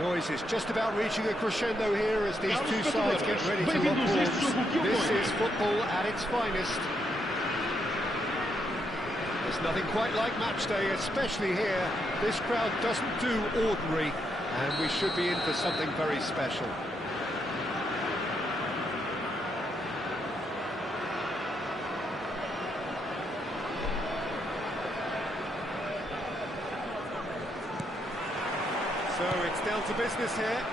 The noise is just about reaching a crescendo here as these two sides get ready to lock horns. This is football at its finest. There's nothing quite like match day, especially here. This crowd doesn't do ordinary, and we should be in for something very special. So it's down to business here.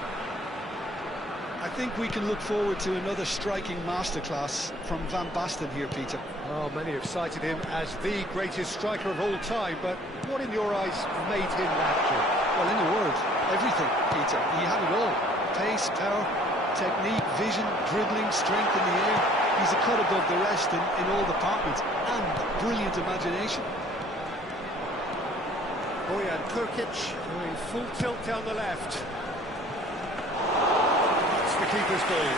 I think we can look forward to another striking masterclass from Van Basten here, Peter. Well, many have cited him as the greatest striker of all time, but what in your eyes made him that good? Well, in a word, everything, Peter. He had it all. Pace, power, technique, vision, dribbling, strength in the air. He's a cut above the rest in all departments, and brilliant imagination. Bojan Kurkic going full tilt down the left. It's the keeper's ball.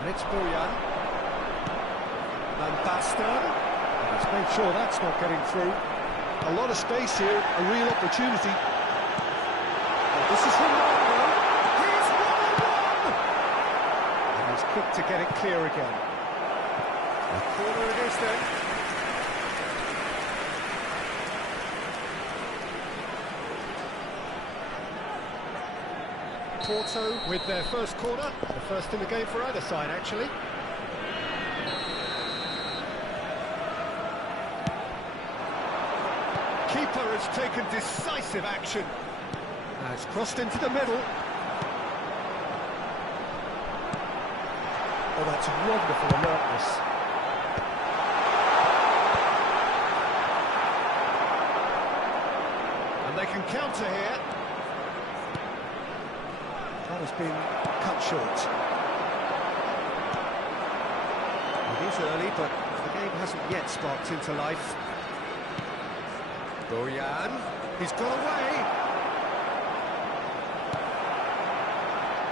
And it's Bojan. Van Basten. Let's make sure that's not getting through. A lot of space here, a real opportunity. And this is Ronaldo. He's 1-on-1! And he's quick to get it clear again. A corner it is then. Porto with their first corner, the first in the game for either side actually. Keeper has taken decisive action. Has crossed into the middle. Oh, that's wonderful alertness. And they can counter here. That has been cut short. It is early, but the game hasn't yet sparked into life. Bojan, he's got away.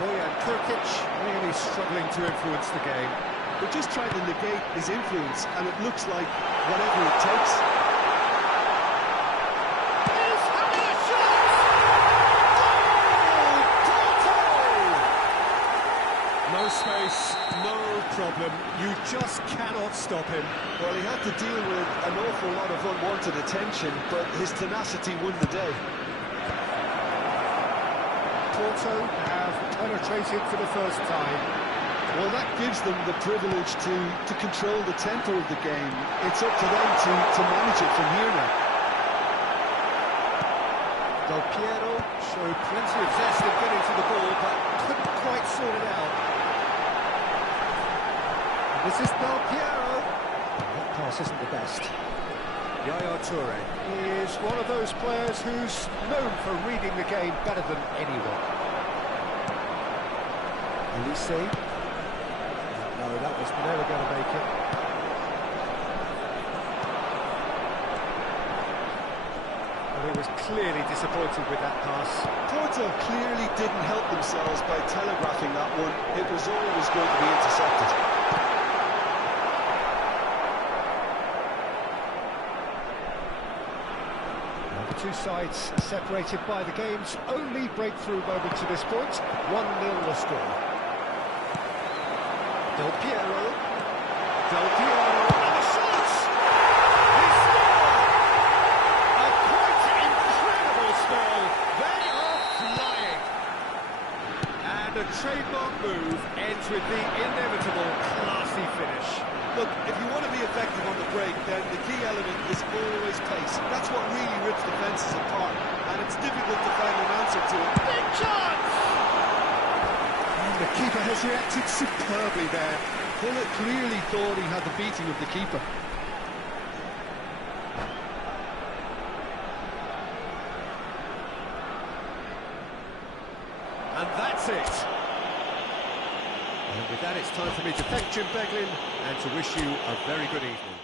Bojan Kurkic really struggling to influence the game. They're just trying to negate his influence, and it looks like whatever it takes. He's having a shot! Goal! Porto! No space, no problem. You just cannot stop him. Well, he had to deal with an awful lot of unwanted attention, but his tenacity won the day. Porto have penetrated for the first time. Well, that gives them the privilege to control the tempo of the game. It's up to them to manage it from here now. Del Piero showed plenty of zest in getting to the ball, but couldn't quite sort it out. This is Del Piero. That pass isn't the best. Yaya Toure is one of those players who's known for reading the game better than anyone. Elise. No, that was never going to make it. Well, he was clearly disappointed with that pass. Porto clearly didn't help themselves by telegraphing that one. It was always going to be intercepted. Two sides separated by the game's only breakthrough moment to this point. 1-0 the score. Del Piero. Del Piero. And the shot! He scored! A quite incredible spell. They are flying. And a trademark move ends with the inevitable classy finish. Look, if you want to be effective on the break, then the key element is always pace. That's what really rips defences apart, and it's difficult to find an answer to it. Big chance! And the keeper has reacted superbly there. Pullet clearly thought he had the beating of the keeper. And that's it. And with that, it's time for me to thank Jim Beglin and to wish you a very good evening.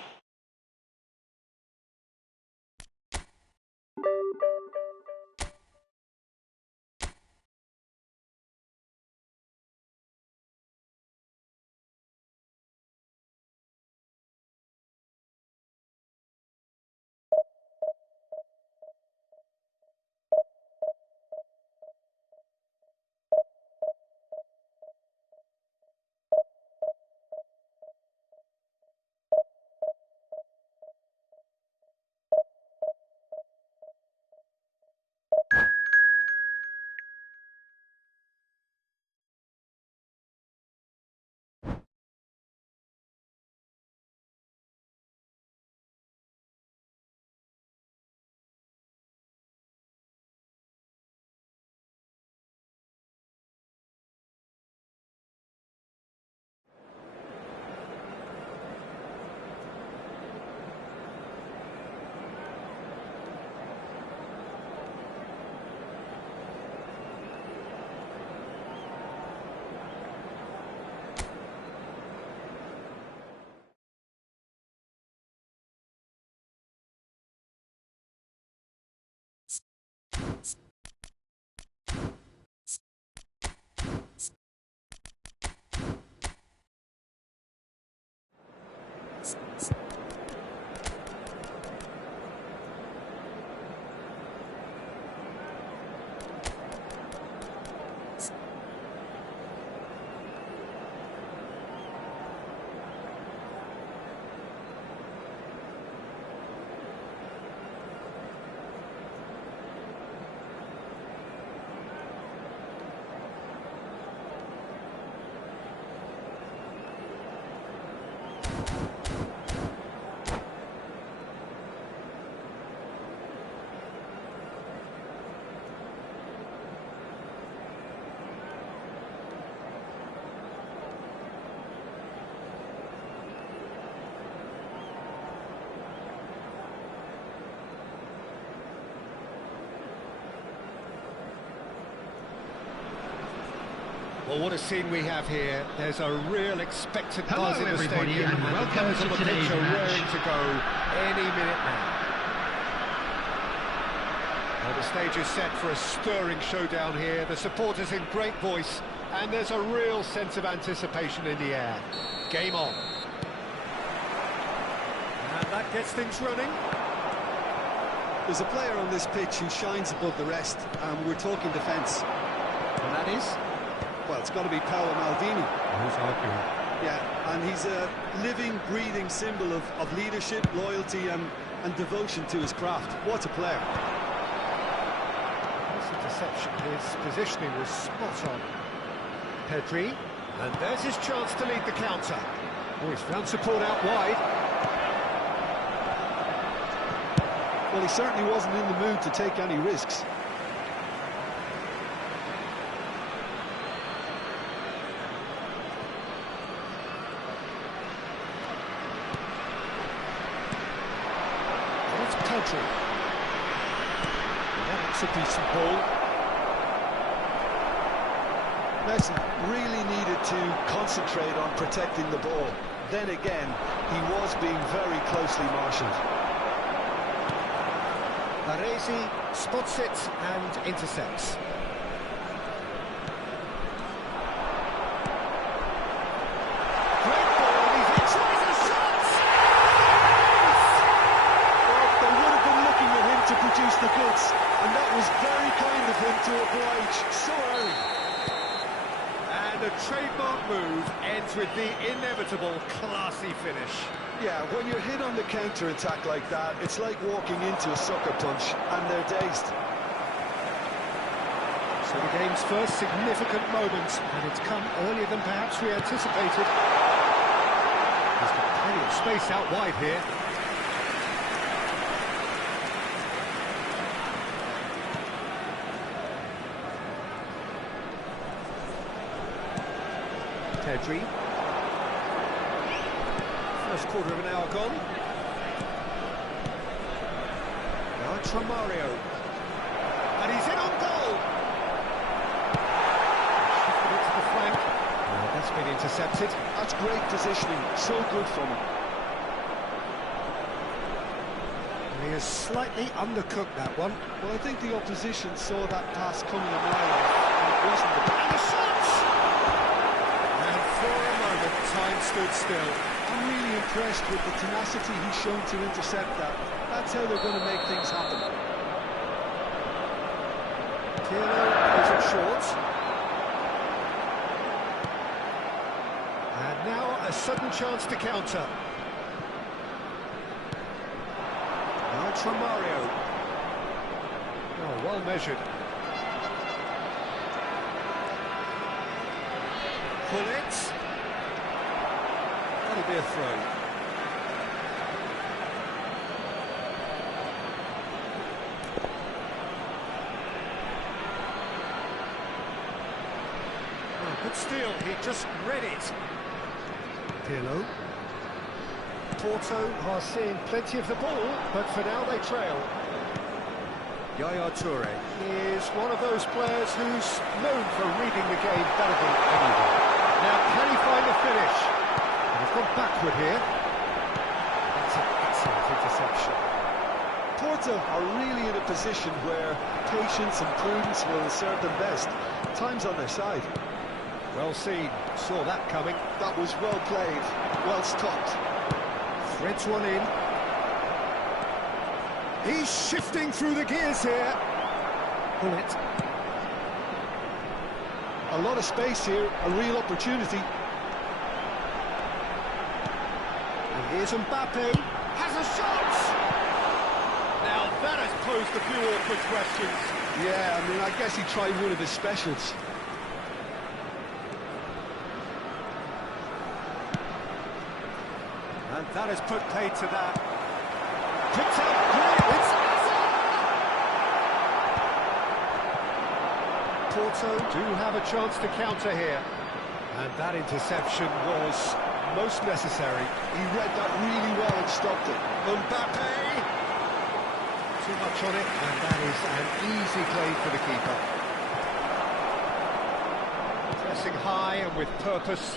Well, what a scene we have here. There's a real expectant Hello, buzz in the everybody, stadium, and welcome the to fans on the today's pitch are match. raring to go any minute now. Well, the stage is set for a stirring showdown here. The supporters in great voice, and there's a real sense of anticipation in the air. Game on. And that gets things running. There's a player on this pitch who shines above the rest, and we're talking defence. And that is? Well, it's got to be Paolo Maldini. Who's arguing? Yeah, and he's a living, breathing symbol of leadership, loyalty and devotion to his craft. What a player. That's a deception. His positioning was spot on. Pedri, and there's his chance to lead the counter. Oh, he's found support out wide. Well, he certainly wasn't in the mood to take any risks. It's Pedri. That's a decent ball. Messi really needed to concentrate on protecting the ball. Then again, he was being very closely marshalled. Baresi spots it and intercepts. Great ball, and he's tries a shot! Well, they would have been looking at him to produce the goods, and that was very kind of him to oblige so early. And a trademark move ends with the inevitable classy finish. Yeah, when you're hit on the counter-attack like that, it's like walking into a sucker punch, and they're dazed. So the game's first significant moment, and it's come earlier than perhaps we anticipated. He's got plenty of space out wide here. Pedri. First quarter of an hour gone. Now Tramario. And he's in on goal. Shifted it to the flank. Oh, that's been intercepted. That's great positioning, so good from him. And he has slightly undercooked that one. Well, I think the opposition saw that pass coming a mile off, and it wasn't the... And the shots! And for a moment, time stood still. I'm really impressed with the tenacity he's shown to intercept that. That's how they're going to make things happen. Pirlo plays it short. And now a sudden chance to counter. Now Tramario. Oh, well measured. Pull it. That'll be a throw. Oh, good steal, he just read it. Pirlo. Porto are seeing plenty of the ball, but for now they trail. Yaya Toure is one of those players who's known for reading the game better than anyone. Now, can he find the finish? And he's gone backward here. That's an excellent interception. Porto are really in a position where patience and prudence will serve them best. Time's on their side. Well seen, saw that coming. That was well played, well stopped. Threads one in. He's shifting through the gears here. Pull it. A lot of space here, a real opportunity. And here's Mbappe. Has a shot! Now that has posed a few awkward questions. Yeah, I mean, I guess he tried one of his specials. And that has put paid to that. Picks up, it's Porto do have a chance to counter here. And that interception was most necessary. He read that really well and stopped it. Mbappe! Too much on it, and that is an easy claim for the keeper. Pressing high and with purpose.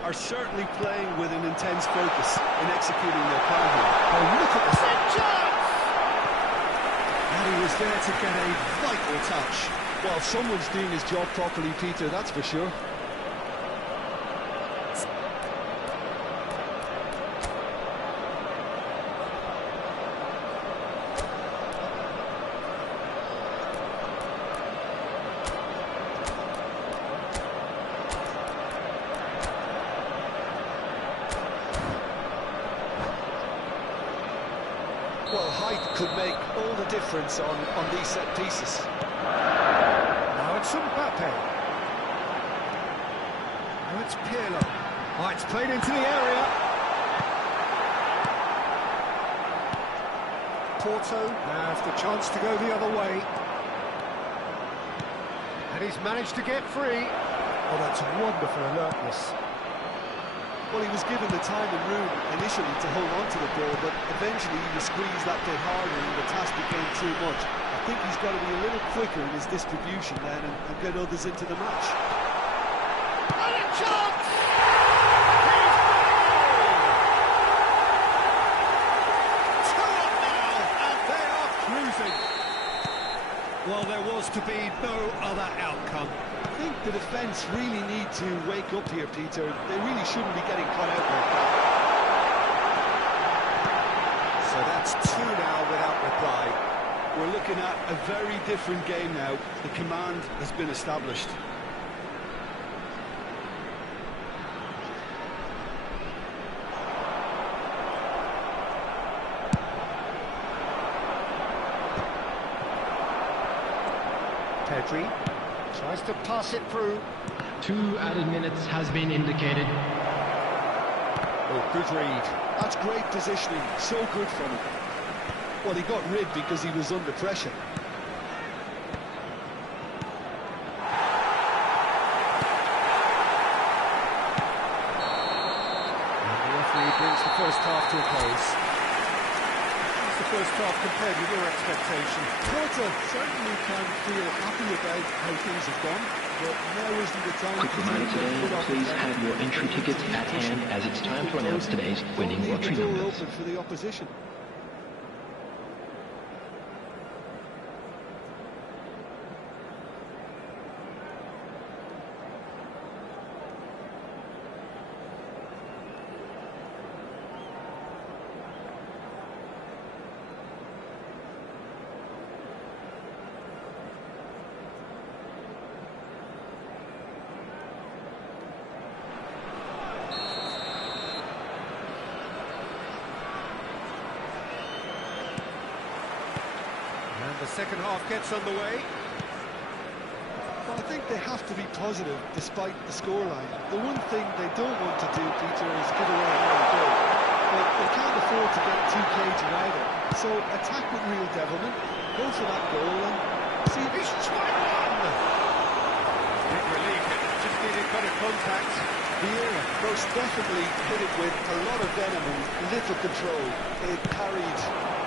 Are certainly playing with an intense focus in executing their plan here. Oh, look at this chance! And he was there to get a vital touch. Well, someone's doing his job properly, Peter, that's for sure. Well, height could make all the difference on these set pieces. Now it's Mbappe. Now it's Pirlo. Oh, it's played into the area. Porto has the chance to go the other way. And he's managed to get free. Oh, that's wonderful alertness. Well, he was given the time and room initially to hold on to the ball, but eventually he was squeezed that bit harder and the task became too much. I think he's got to be a little quicker in his distribution then and get others into the match. And a chance! He's 2 up now, and they are cruising. Well, there was to be no other outcome. I think the defence really need to wake up here, Peter. They really shouldn't be getting caught out like that. So that's 2 now without reply. We're looking at a very different game now. The command has been established. Pedri tries to pass it through. 2 added minutes has been indicated. Oh, good read. That's great positioning. So good from him. Well, he got rid because he was under pressure. And the referee brings the first half to a close. How's the first half compared with your expectation? Porto certainly can feel happy about how things have gone, but now isn't the time Quick to reminder take their today, foot off the please gas. have your entry tickets at hand as it's time to announce today's winning Leave lottery the door numbers. open for the opposition. And the second half gets underway. Well, I think they have to be positive despite the scoreline. The one thing they don't want to do, Peter, is give away an early goal. But they can't afford to get too cagey either. So attack with real devilment, go for that goal and see if He's tried one! Big relief, it just needed better contact. Vieira most definitely hit it with a lot of venom and little control. It carried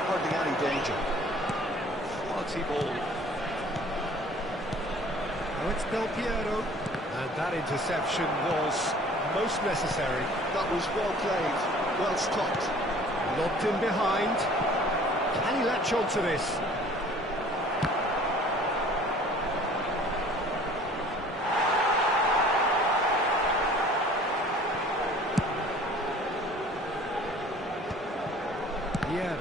hardly any danger. Quality ball. Now it's Del Piero. And that interception was most necessary. That was well played, well stopped. Locked in behind. Can he latch on to this? Yeah.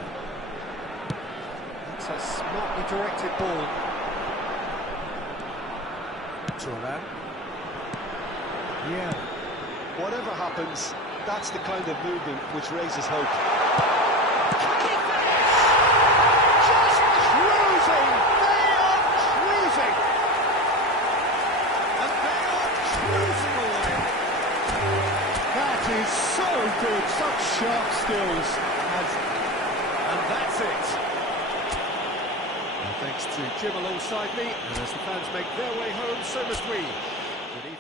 That's a smartly directed ball. Turan. Yeah. Whatever happens, that's the kind of movement which raises hope. Can he finish? Just cruising! They are cruising! And they are cruising away! That is so good, such sharp skills. And that's it. And thanks to Jim alongside me, and as the fans make their way home, so must we. Good evening.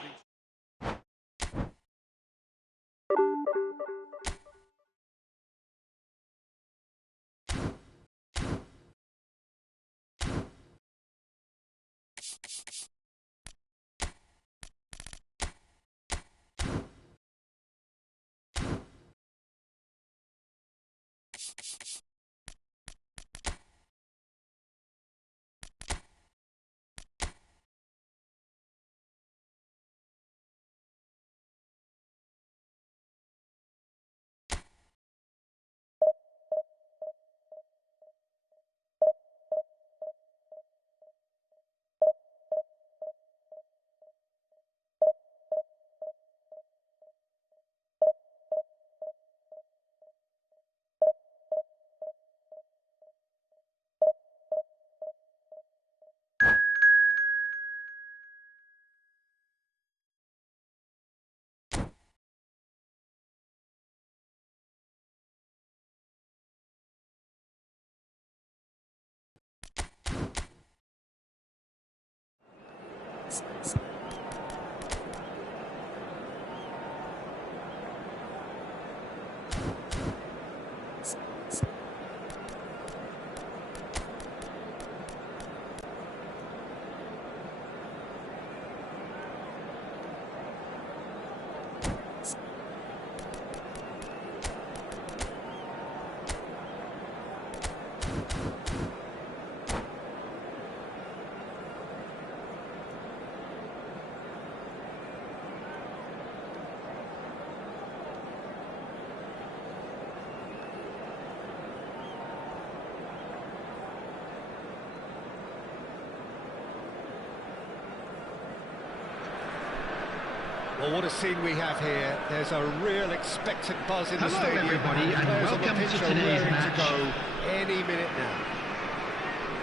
Well, what a scene we have here. There's a real expectant buzz in the Hello, stadium. everybody, and Players on the welcome pitch to are today's raring match. to go any minute now.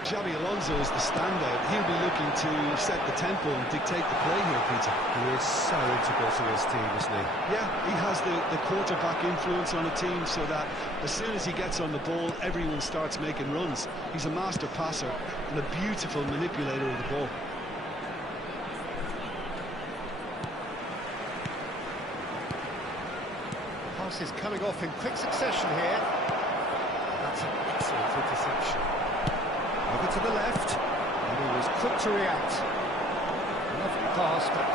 Xabi Alonso is the standout. He'll be looking to set the tempo and dictate the play here, Peter. He is so integral to this team, isn't he? Yeah, he has the quarterback influence on a team so that as soon as he gets on the ball, everyone starts making runs. He's a master passer and a beautiful manipulator of the ball. Pass is coming off in quick succession here. That's an excellent interception. Over to the left, and he was quick to react. Lovely pass, but...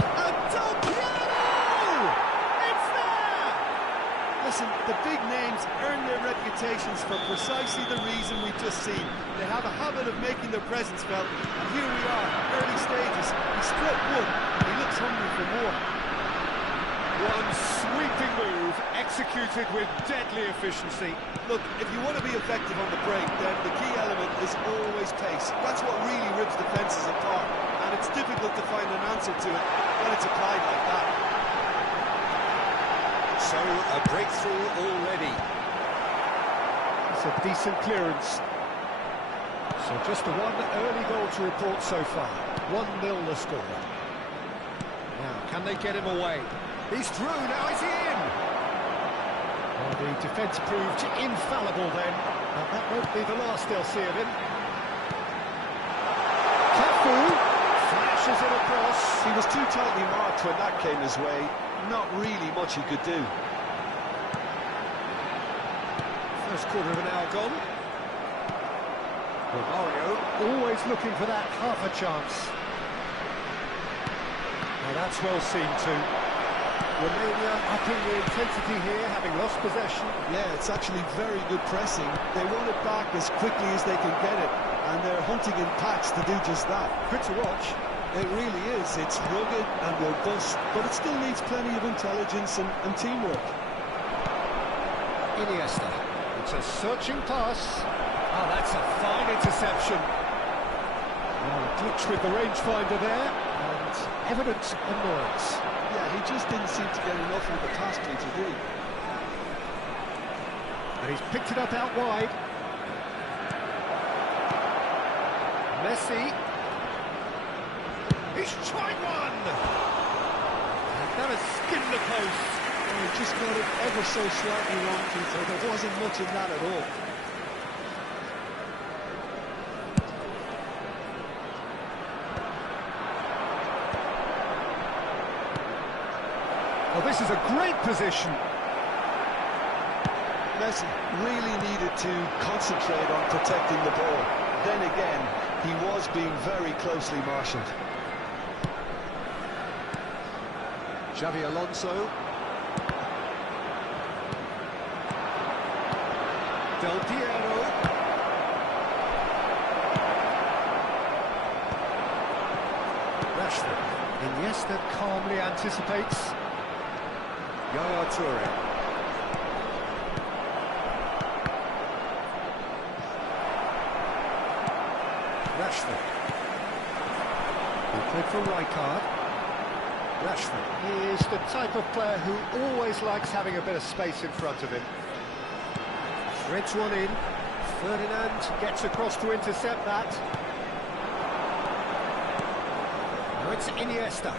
Del Piano! It's there! Listen, the big names earn their reputations for precisely the reason we've just seen. They have a habit of making their presence felt, and here we are, early stages. He struck one, and he looks hungry for more. One sweeping move, executed with deadly efficiency. Look, if you want to be effective on the break, then the key element is always pace. That's what really rips defences apart, and it's difficult to find an answer to it when it's applied like that. So, a breakthrough already. It's a decent clearance. So just the one early goal to report so far. 1-0 the score. Now, can they get him away? He's through, now is he in? Well, the defence proved infallible then. But that won't be the last they'll see of him. Cafu flashes it across. He was too tightly marked when that came his way. Not really much he could do. First quarter of an hour gone. Mario always looking for that half a chance. Now that's well seen too. Romania upping the intensity here, having lost possession. Yeah, it's actually very good pressing. They want it back as quickly as they can get it, and they're hunting in packs to do just that. Good to watch. It really is. It's rugged and robust, but it still needs plenty of intelligence and teamwork. Iniesta. It's a searching pass. Oh, that's a fine interception. Oh, a glitch with the rangefinder there, and evident annoyance. Yeah, he just didn't seem to get enough with the pass, Peter, did he? And he's picked it up out wide. Messi. He's tried one! And that has skinned the post. Oh, he just got it ever so slightly wrong, Peter. There wasn't much in that at all. Well, this is a great position. Messi really needed to concentrate on protecting the ball. Then again, he was being very closely marshalled. Xavi Alonso. Del Piero. Rashford. Iniesta calmly anticipates. Yaya Toure. Rashford. He played for Rijkaard. Rashford is the type of player who always likes having a bit of space in front of him. Threads one in. Ferdinand gets across to intercept that. Now it's Iniesta.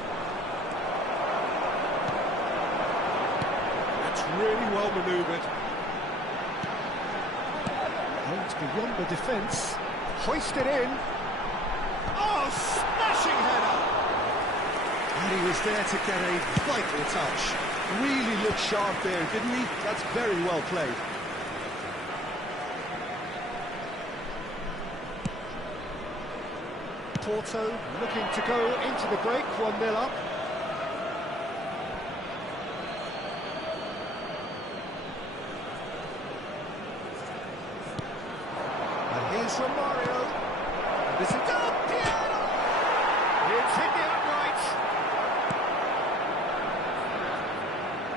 That's really well manoeuvred. Oh, it's beyond the defence. Hoisted in. Oh, smashing header! And he was there to get a vital touch. Really looked sharp there, didn't he? That's very well played. Porto looking to go into the break, 1-0 up. And here's Romario. And this is Del Piero! It's hit the upright.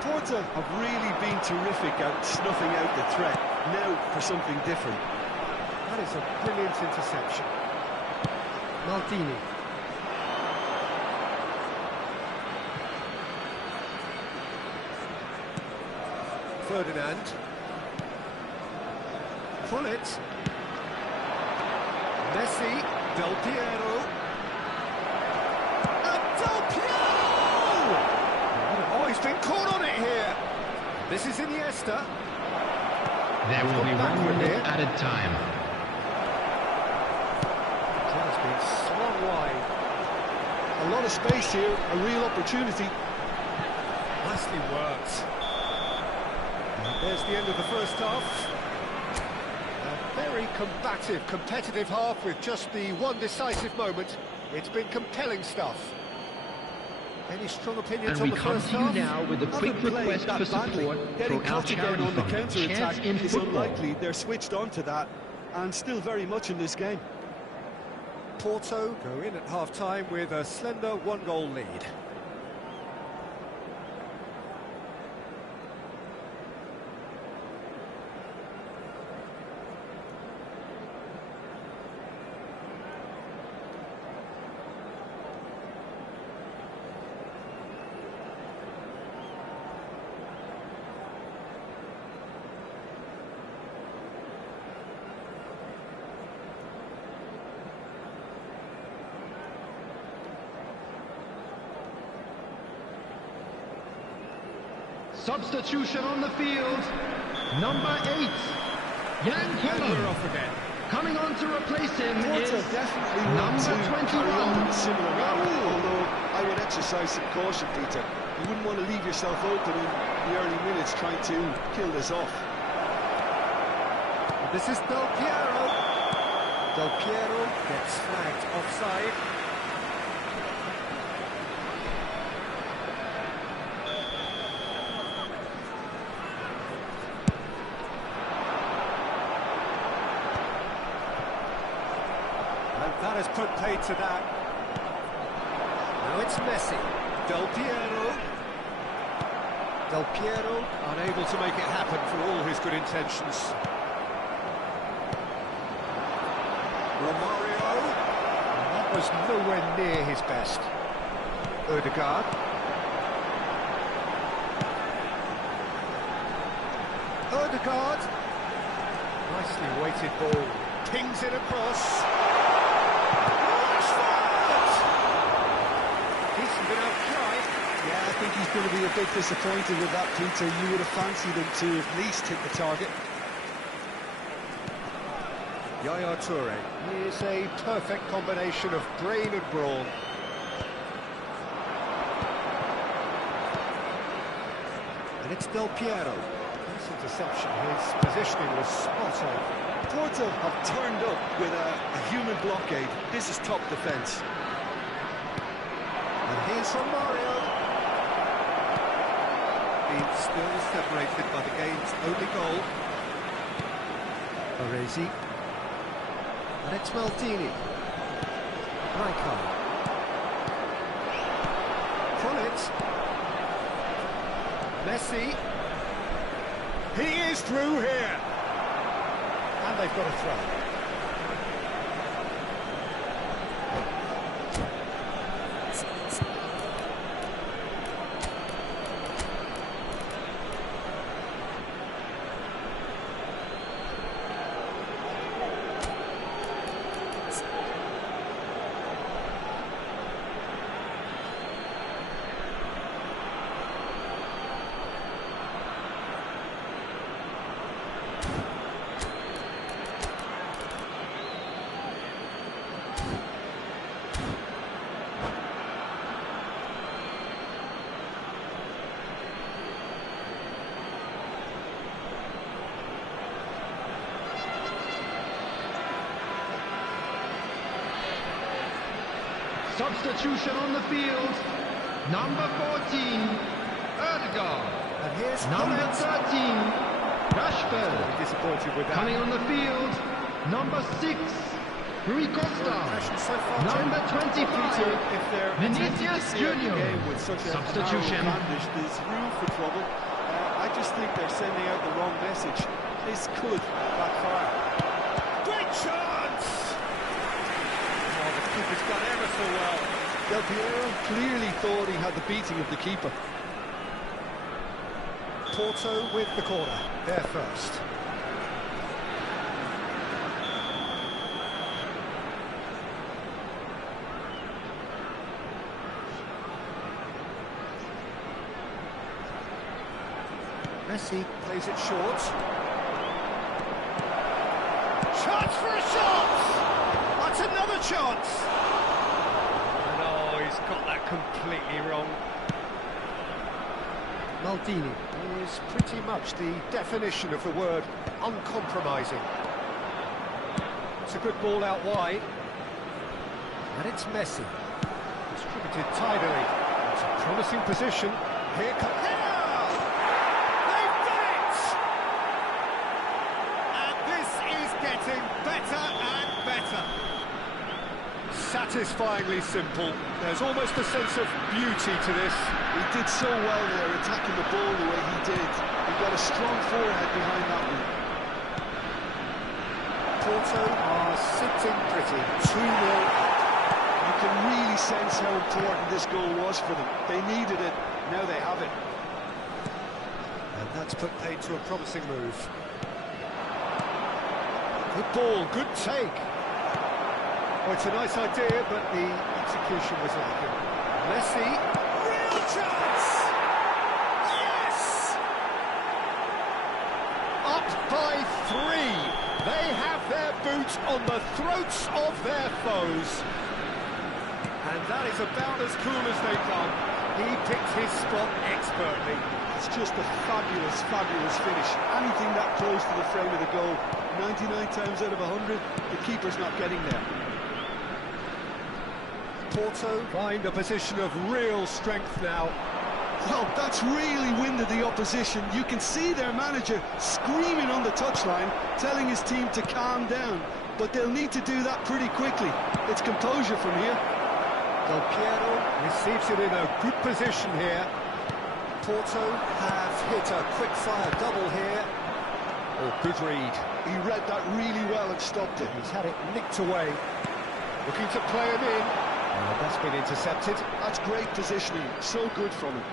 Porto have really been terrific at snuffing out the threat. Now for something different. That is a brilliant interception. Maldini. Ferdinand. Pull it. Messi. Del Piero. And Del Piero! Oh, he's been caught on it here. This is Iniesta. There will be 1 minute added time. That has been swung wide. A lot of space here, a real opportunity. Nicely worked. And there's the end of the first half. A very combative, competitive half with just the one decisive moment. It's been compelling stuff. Any strong opinions And on we the come first to you half? now with a quick Haven't played request that for badly. support Getting for our caught again charity on the fund, counter-attack Chance in is Football. unlikely. They're switched on to that, and still very much in this game. Porto go in at half-time with a slender 1-goal lead. Substitution on the field. Number 8, Jan And Koller. we're off again. Coming on to replace him Porto is definitely want number to carry on in 21. a similar manner, although I would exercise some caution, Peter. You wouldn't want to leave yourself open in the early minutes trying to kill this off. And this is Del Piero. Del Piero gets flagged offside. And that has put paid to that. Now it's Messi. Del Piero. Del Piero unable to make it happen for all his good intentions. Romario. That was nowhere near his best. Odegaard. Odegaard. Nicely weighted ball. Pings it across. Rashford! Decent enough try. Yeah, I think he's going to be a bit disappointed with that, Peter. You would have fancied him to at least hit the target. Yaya Toure. He is a perfect combination of brain and brawn. And it's Del Piero. Nice interception. His positioning was spot on. Porto have turned up with a human blockade. This is top defence. And here's Romario. Being still separated by the game's only goal. Baresi. And it's Maldini. Rijkaard. From it. Messi. He is through here. And they've got a throw. Substitution on the field. Number 14, Odegaard. And here's Number Hummels. 13, Rashford. Disappointed with that. Coming on the field, number 6, Rui Costa. So far, Number Jim. 25, If they're attempting to Vinicius clear the Junior. game with such a Substitution. narrow advantage, there's room for trouble. I just think they're sending out the wrong message. This could backfire. Great chance! Oh, the keeper's done ever so well. Del Piero clearly thought he had the beating of the keeper. Porto with the corner. They're first. Messi plays it short. Chance for a shot! That's another chance! And oh, he's got that completely wrong. Maldini is pretty much the definition of the word uncompromising. It's a good ball out wide. And it's Messi. Distributed tidily. It's a promising position. Here comes... They've done it! And this is getting better and better. Satisfyingly simple. There's almost a sense of beauty to this. He did so well there, attacking the ball the way he did. He got a strong forehead behind that one. Porto are sitting pretty. 2-0. You can really sense how important this goal was for them. They needed it, now they have it. And that's put paid to a promising move. Good ball, good take. Oh, it's a nice idea, but the execution was lacking. Messi, real chance! Yes! Up by 3. They have their boot on the throats of their foes. And that is about as cool as they come. He picked his spot expertly. It's just a fabulous, fabulous finish. Anything that close to the frame of the goal, 99 times out of 100, the keeper's not getting there. Porto find a position of real strength now. Well, that's really winded the opposition. You can see their manager screaming on the touchline, telling his team to calm down. But they'll need to do that pretty quickly. It's composure from here. Del Piero receives it in a good position here. Porto have hit a quick-fire double here. Oh, good read. He read that really well and stopped it. He's had it nicked away. Looking to play him in. And that's been intercepted. That's great positioning, so good from him.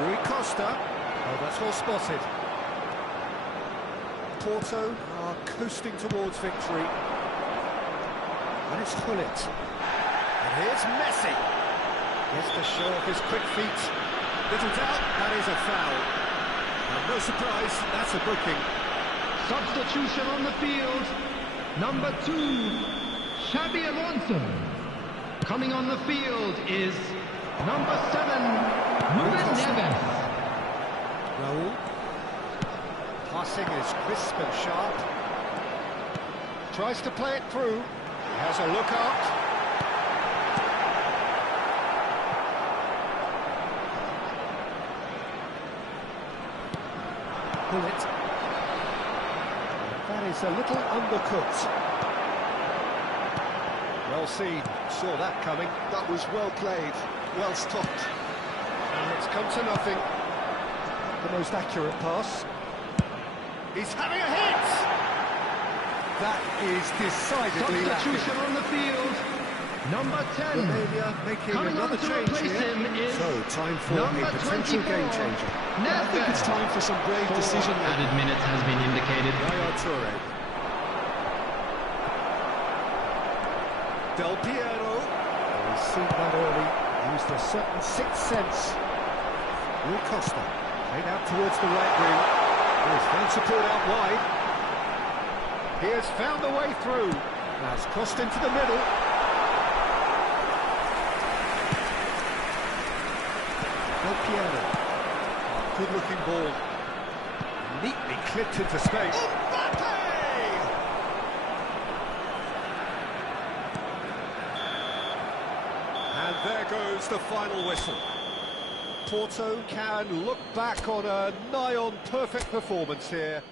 Rui Costa. Oh, that's well spotted. Porto are coasting towards victory. And it's Hullet. And here's Messi. Gets to show off his quick feet. Little doubt, that is a foul. And no surprise, that's a booking. Substitution on the field. Number 2, Xabi Alonso. Coming on the field is number 7, Ruben Neves. Raul. Passing is crisp and sharp. Tries to play it through. He has a look out. Hullet. That is a little undercooked. Well seen. Saw that coming. That was well played, well stopped. And it's come to nothing. The most accurate pass. He's having a hit! That is decidedly Substitution lacking. on the field. Number 10. Romania making Coming another on to change replace here. him is So, time for number a potential 24, game changer. I think it's Neves. time for some brave decision making. Added minutes has been indicated. Yaya Toure. Del Piero. Oh, he's seen that early. Used a certain sixth sense. Rui Costa. Played out towards the right wing. He's found support out wide. He has found a way through. Now it's crossed into the middle. Del Piero. Good-looking ball. Neatly clipped into space. And there goes the final whistle. Porto can look back on a nigh-on perfect performance here.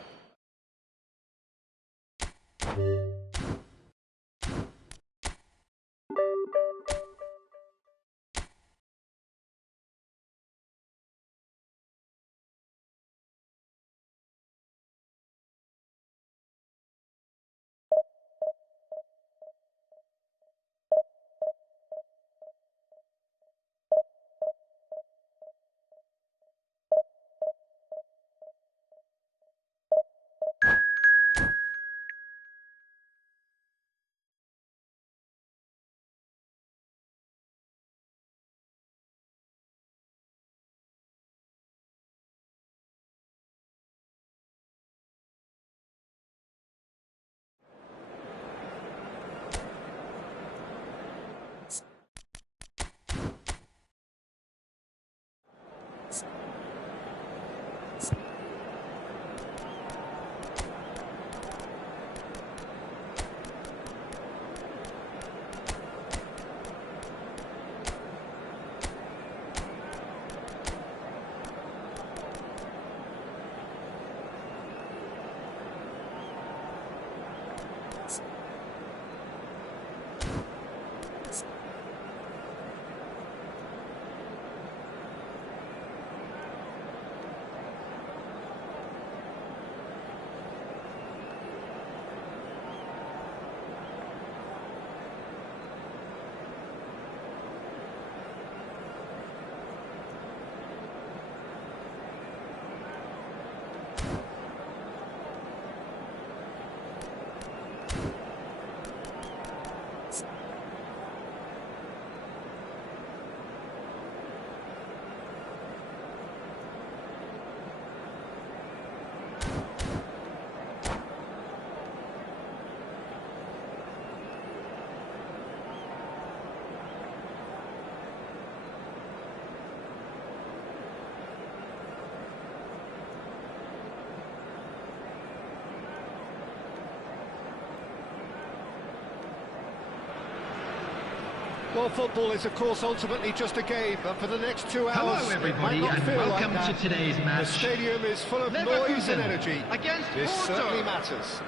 Well, football is, of course, ultimately just a game, but for the next 2 hours, Hello, everybody, it might not and feel welcome like that. to today's match. The stadium is full of noise Leverkusen and energy. against This Porto. certainly matters.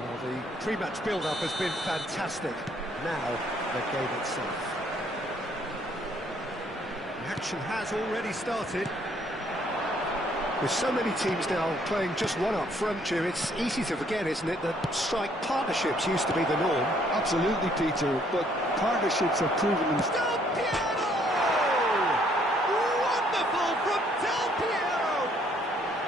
Well, the pre-match build-up has been fantastic. Now, the game itself. The action has already started. With so many teams now playing just one up front, Jim, it's easy to forget, isn't it, that strike partnerships used to be the norm. Absolutely, Peter, but partnerships have proven themselves. Del Piero! Wonderful from Del Piero!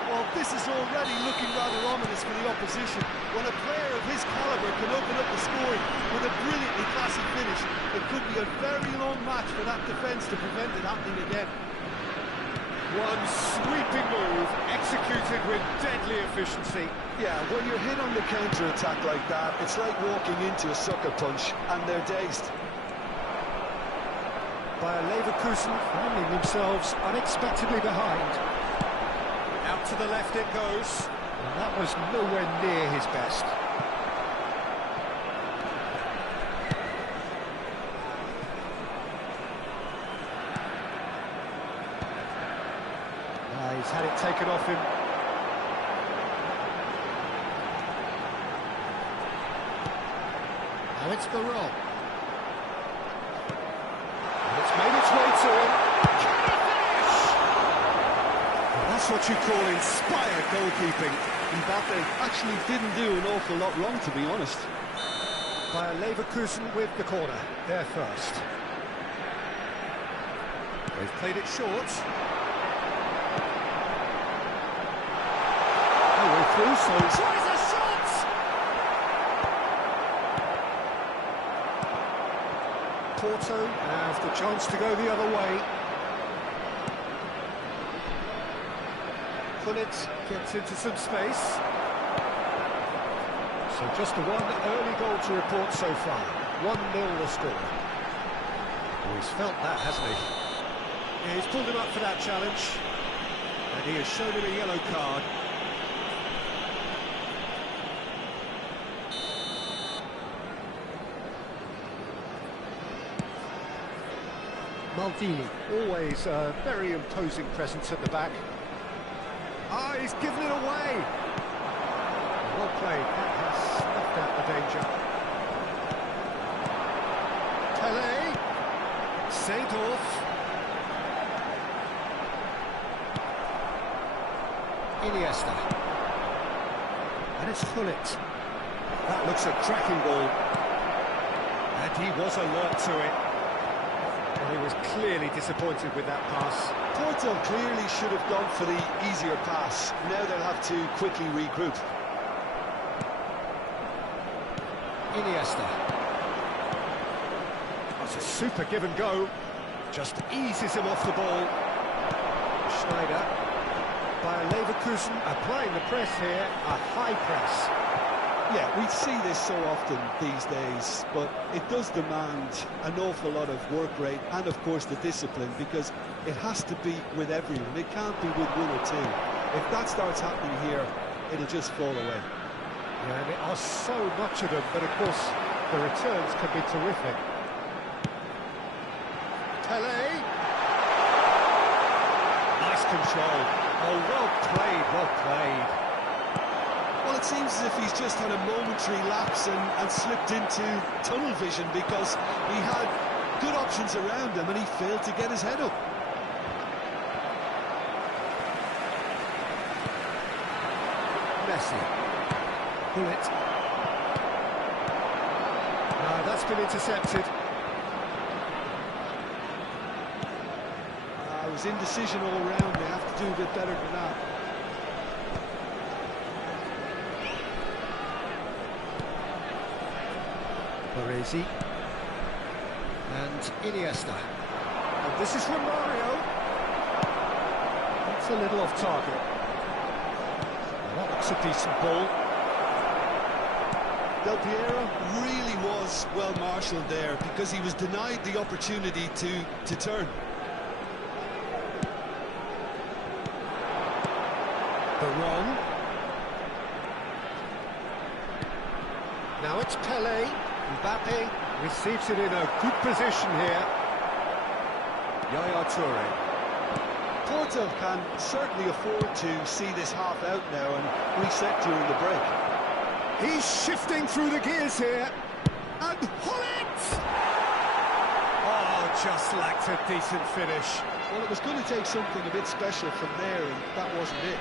Well, this is already looking rather ominous for the opposition. When a player of his calibre can open up the scoring with a brilliantly classy finish, it could be a very long match for that defence to prevent it happening again. One sweeping move, executed with deadly efficiency. Yeah, when you're hit on the counter-attack like that, it's like walking into a sucker punch, and they're dazed. Bayer Leverkusen finding themselves unexpectedly behind. Out to the left it goes, and that was nowhere near his best. He's had it taken off him. Now it's the roll. And it's made its way to him. Can he finish? Well, that's what you call inspired goalkeeping. Mbappe actually didn't do an awful lot wrong, to be honest. Bayer Leverkusen with the corner. They're first. They've played it short. Through, so tries a shot! Porto have the chance to go the other way. Gullit gets into some space. So just the one early goal to report so far. 1-0 the score. Oh, he's felt that, hasn't he? Yeah, he's pulled him up for that challenge. And he has shown him a yellow card. Maldini, always a very imposing presence at the back. Ah, he's given it away. Well played, that has snuffed out the danger. Pele, Seedorf. Iniesta. And it's Gullit. That looks a cracking ball. And he was alert to it. And he was clearly disappointed with that pass. Porto clearly should have gone for the easier pass. Now they'll have to quickly regroup. Iniesta. That's a super give and go. Just eases him off the ball. Schneider. Bayer Leverkusen applying the press here. A high press. Yeah, we see this so often these days, but it does demand an awful lot of work rate and, of course, the discipline, because it has to be with everyone. It can't be with one or two. If that starts happening here, it'll just fall away. Yeah, and there are so much of them, but of course, the returns can be terrific. Pele. Nice control. Oh, well played, well played. Well, it seems as if he's just had a momentary lapse and slipped into tunnel vision, because he had good options around him and he failed to get his head up. Messi. Gullit. No, that's been intercepted. It was indecision all round. They have to do a bit better than that. Baresi. And Iniesta. And this is from Mario. It's a little off target. Well, that looks a decent ball. Del Piero really was well marshalled there, because he was denied the opportunity to turn. The wrong. Now it's Pele. Mbappe receives it in a good position here. Yaya Toure. Porto can certainly afford to see this half out now and reset during the break. He's shifting through the gears here. And Gullit! Oh, just lacked a decent finish. Well, it was going to take something a bit special from there, and that wasn't it.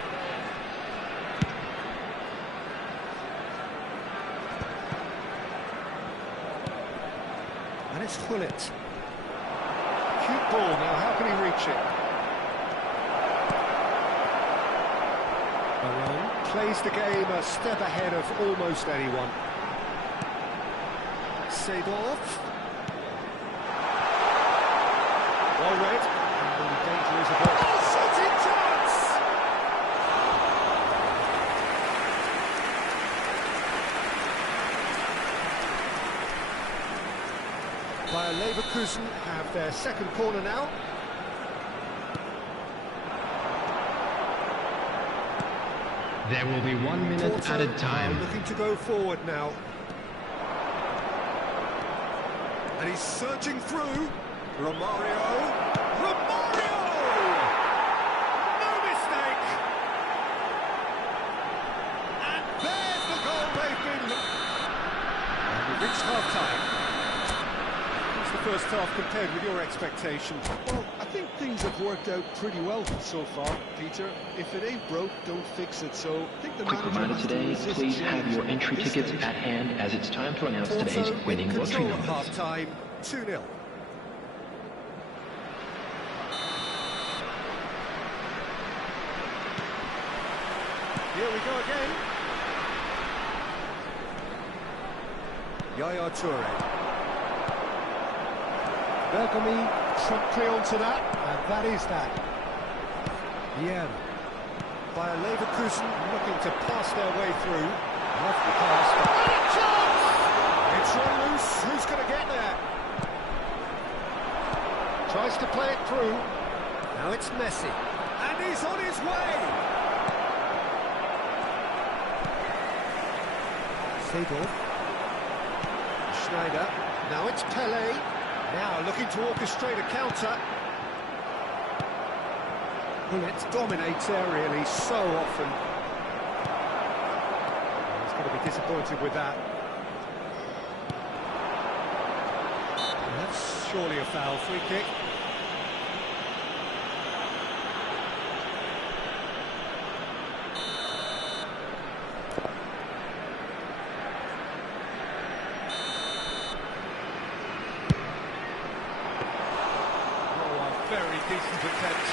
And it's Hullet. Cute ball now, how can he reach it? Barone plays the game a step ahead of almost anyone. Seedorf. Well read. And the danger is a ball. Oh, shooting chance! Bayer Leverkusen have their second corner now. There will be 1 minute Porto added time. looking to go forward now. And he's surging through. Romario. Romario! No mistake! And there's the goal they've been... And we've reached half-time. How's the first half compared with your expectations? Well, I think things have worked out pretty well so far, Peter. If it ain't broke, don't fix it. So I think the Quick manager reminder has to today, resist please change have your at entry this tickets stage. at hand as it's time to announce today's Porto winning in lottery control at numbers. half-time, 2-0. Here we go again. Yaya Toure. Bergomi promptly onto that, and that is that. Bien. Bayer Leverkusen looking to pass their way through. Lovely pass. And a chance! It's run loose. Who's going to get there? Tries to play it through. Now it's Messi. And he's on his way! Seedorf. Schneider. Now it's Pele. Now looking to orchestrate a counter. Hullet dominates aerially so often. He's going to be disappointed with that. And that's surely a foul. Free kick. Very decent attempt.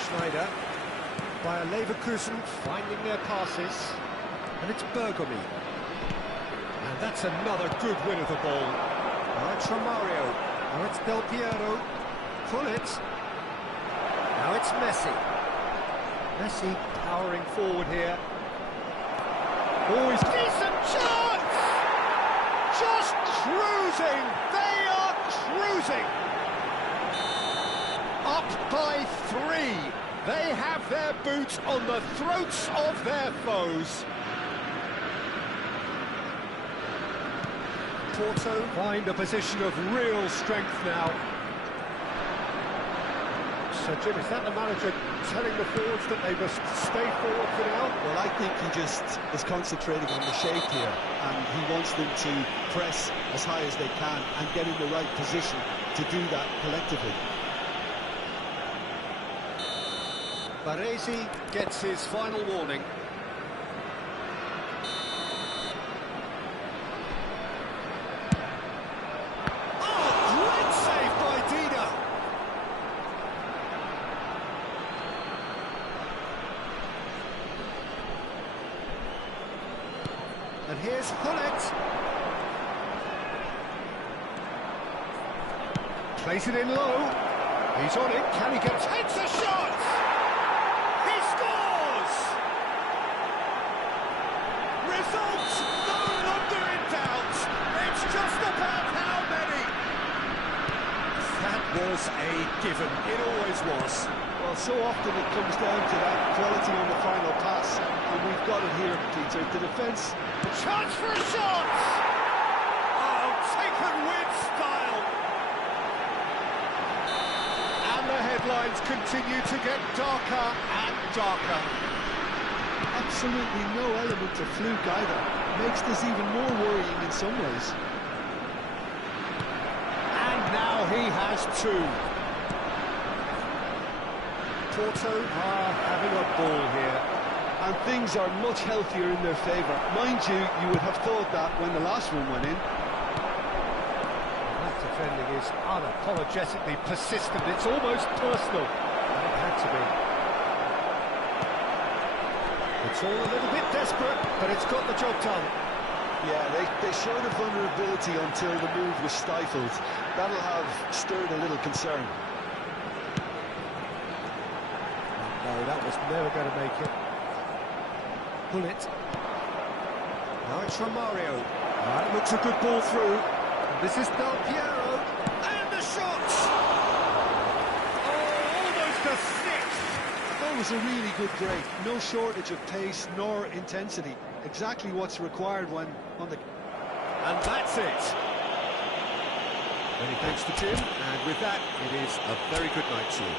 Schneider. Bayer Leverkusen finding their passes. And it's Bergomi. And that's another good win of the ball. Now it's Romario. Now it's Del Piero. Pull it. Now it's Messi. Messi powering forward here. Oh, he's decent chance! Just cruising! They are cruising! Up by 3. They have their boots on the throats of their foes. Porto find a position of real strength now. So, Jim, is that the manager telling the forwards that they must stay forward for now? Well, I think he just is concentrating on the shape here, and he wants them to press as high as they can and get in the right position to do that collectively. Baresi gets his final warning. Oh, great save by Dida! And here's Hullet. Plays it in low. He's on it. Can he get... Takes a shot! He scores! Result no longer in doubt. It's just about how many. That was a given. It always was. Well, so often it comes down to that quality on the final pass, and we've got it here, Peter. The defence... Chance for a shot! Oh, taken with style. And the headlines continue to get darker and darker. Absolutely no element of fluke either. Makes this even more worrying in some ways. He has two. Porto are having a ball here. And things are much healthier in their favour. Mind you, you would have thought that when the last one went in. That defending is unapologetically persistent. It's almost personal. And it had to be. It's all a little bit desperate, but it's got the job done. Yeah, they showed a vulnerability until the move was stifled. That'll have stirred a little concern. No, that was never going to make it. Pull it. Now it's from Mario. It looks a good ball through. And this is Del Piero. And the shot! Oh, almost a six! That was a really good break. No shortage of pace nor intensity. Exactly what's required when on the... And that's it. Many thanks to Jim. And with that, it is a very good night to you.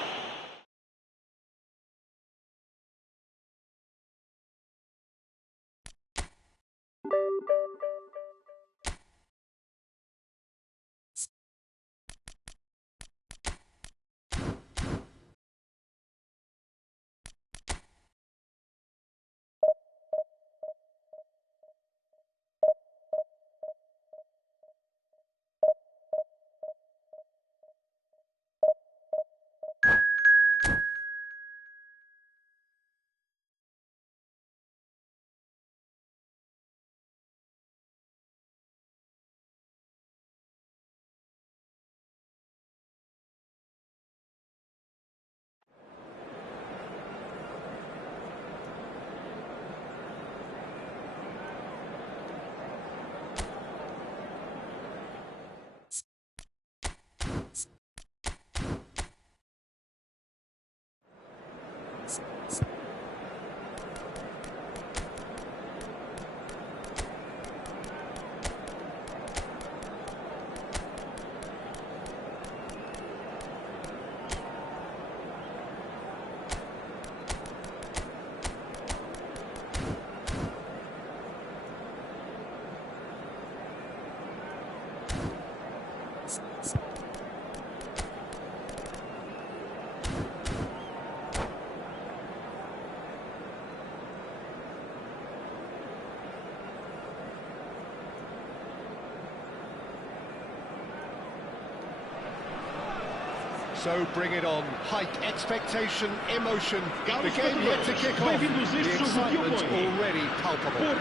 So bring it on. Height, expectation, emotion. The game yet to kick off. The excitement already palpable.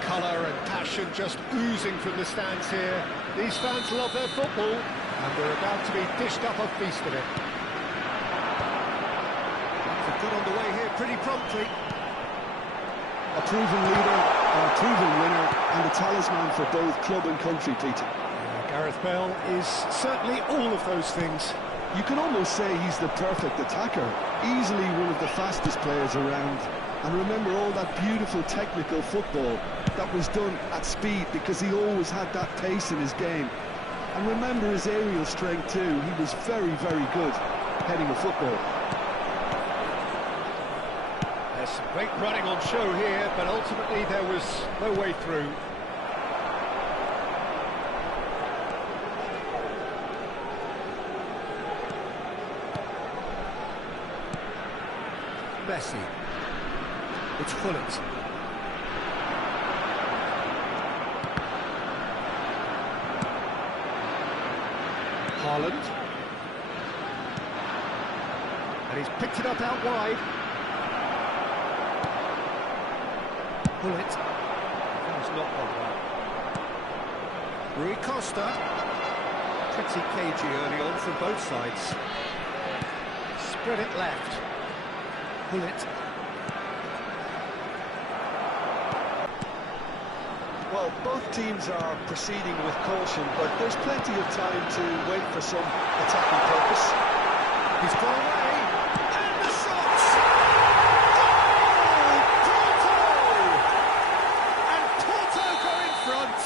Colour and passion just oozing from the stands here. These fans love their football, and we're about to be dished up a feast of it. They've got on the way here pretty promptly. A proven leader, a proven winner, and a talisman for both club and country, Peter. Gareth Bale is certainly all of those things. You can almost say he's the perfect attacker, easily one of the fastest players around. And remember all that beautiful technical football that was done at speed, because he always had that pace in his game. And remember his aerial strength too. He was very, very good heading a football. There's some great running on show here, but ultimately there was no way through. Messi. It's Hullet. Haaland. And he's picked it up out wide. Hullet. That was not one well. Rui Costa. Pretty cagey early on from both sides. Spread it left. Hullet. Well, both teams are proceeding with caution, but there's plenty of time to wait for some attacking purpose. He's gone away, and the shot! Goal! Porto! And Porto go in front!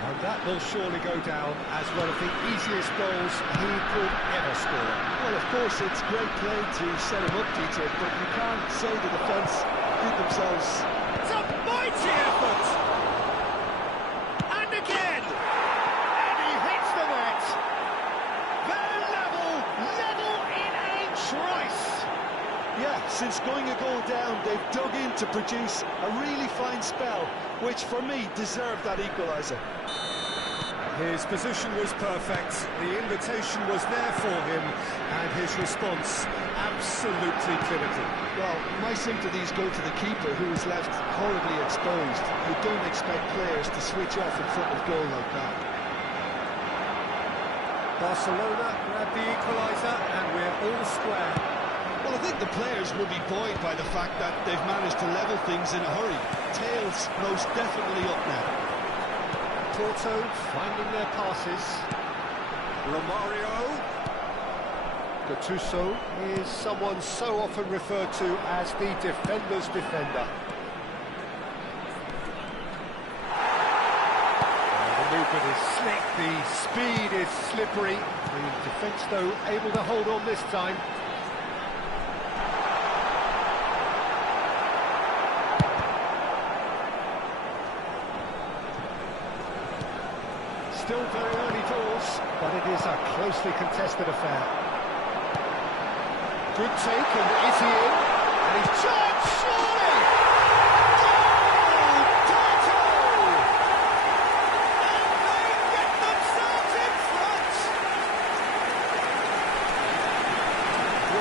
And that will surely go down as one of the easiest goals he could ever score. Well, of course, it's great play to set him up, Peter, but you can't say the defence did themselves. It's a mighty effort! And again! Yeah, since going a goal down, they've dug in to produce a really fine spell, which for me deserved that equaliser. His position was perfect, the invitation was there for him, and his response absolutely clinical. Well, my sympathies go to the keeper, who is left horribly exposed. You don't expect players to switch off in front of goal like that. Barcelona grab the equaliser, and we're all square. Well, I think the players will be buoyed by the fact that they've managed to level things in a hurry. Tails most definitely up now. Porto finding their passes. Romario. Gattuso is someone so often referred to as the defender's defender. The movement is slick, the speed is slippery. The defence, though, able to hold on this time. Still very early doors, but it is a closely contested affair. Good take, and is he in? And he's charged, surely! Goal! Porto! And they get themselves in front!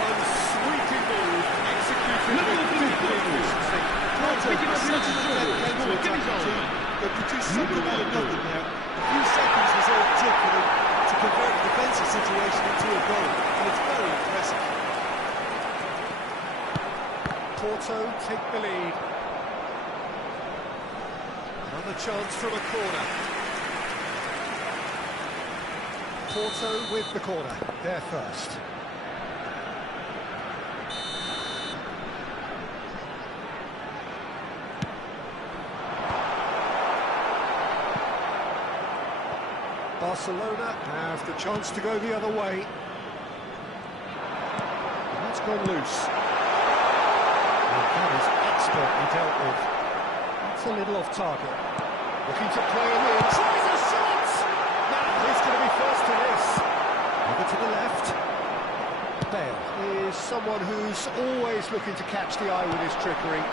One sweeping move, executed with deadly efficiency. Porto are such an effective counter-attacking team. They produced something out of nothing there. A few seconds was all it took for them to convert a defensive situation into a goal, and it's very impressive. Porto take the lead. Another chance from a corner. Porto with the corner, they're first. Barcelona have the chance to go the other way. And that's gone loose. And that is expertly dealt with. That's a little off target. Looking to play him in. Tries a shot! Now who's going to be first to this? Over to the left. Bale is someone who's always looking to catch the eye with his trickery.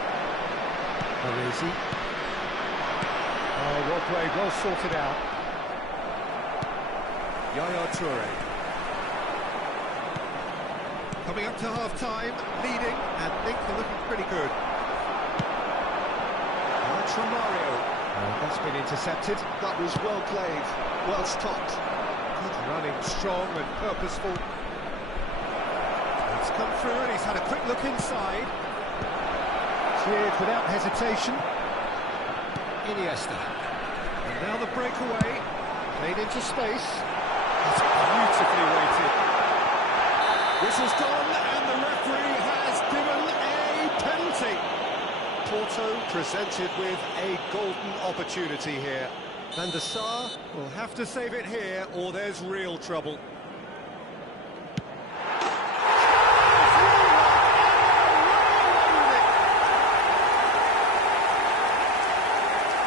Baresi. Oh, well played, well sorted out. Yaya Toure. Coming up to half-time, leading, and think they're looking pretty good. That's from Mario. That's been intercepted. That was well played, well stopped. Good running, strong and purposeful. It's come through and he's had a quick look inside. Cleared without hesitation. Iniesta. And now the breakaway. Played into space. It's beautifully weighted. Whistle's gone and the referee has given a penalty. Porto presented with a golden opportunity here. Van der Sar will have to save it here or there's real trouble.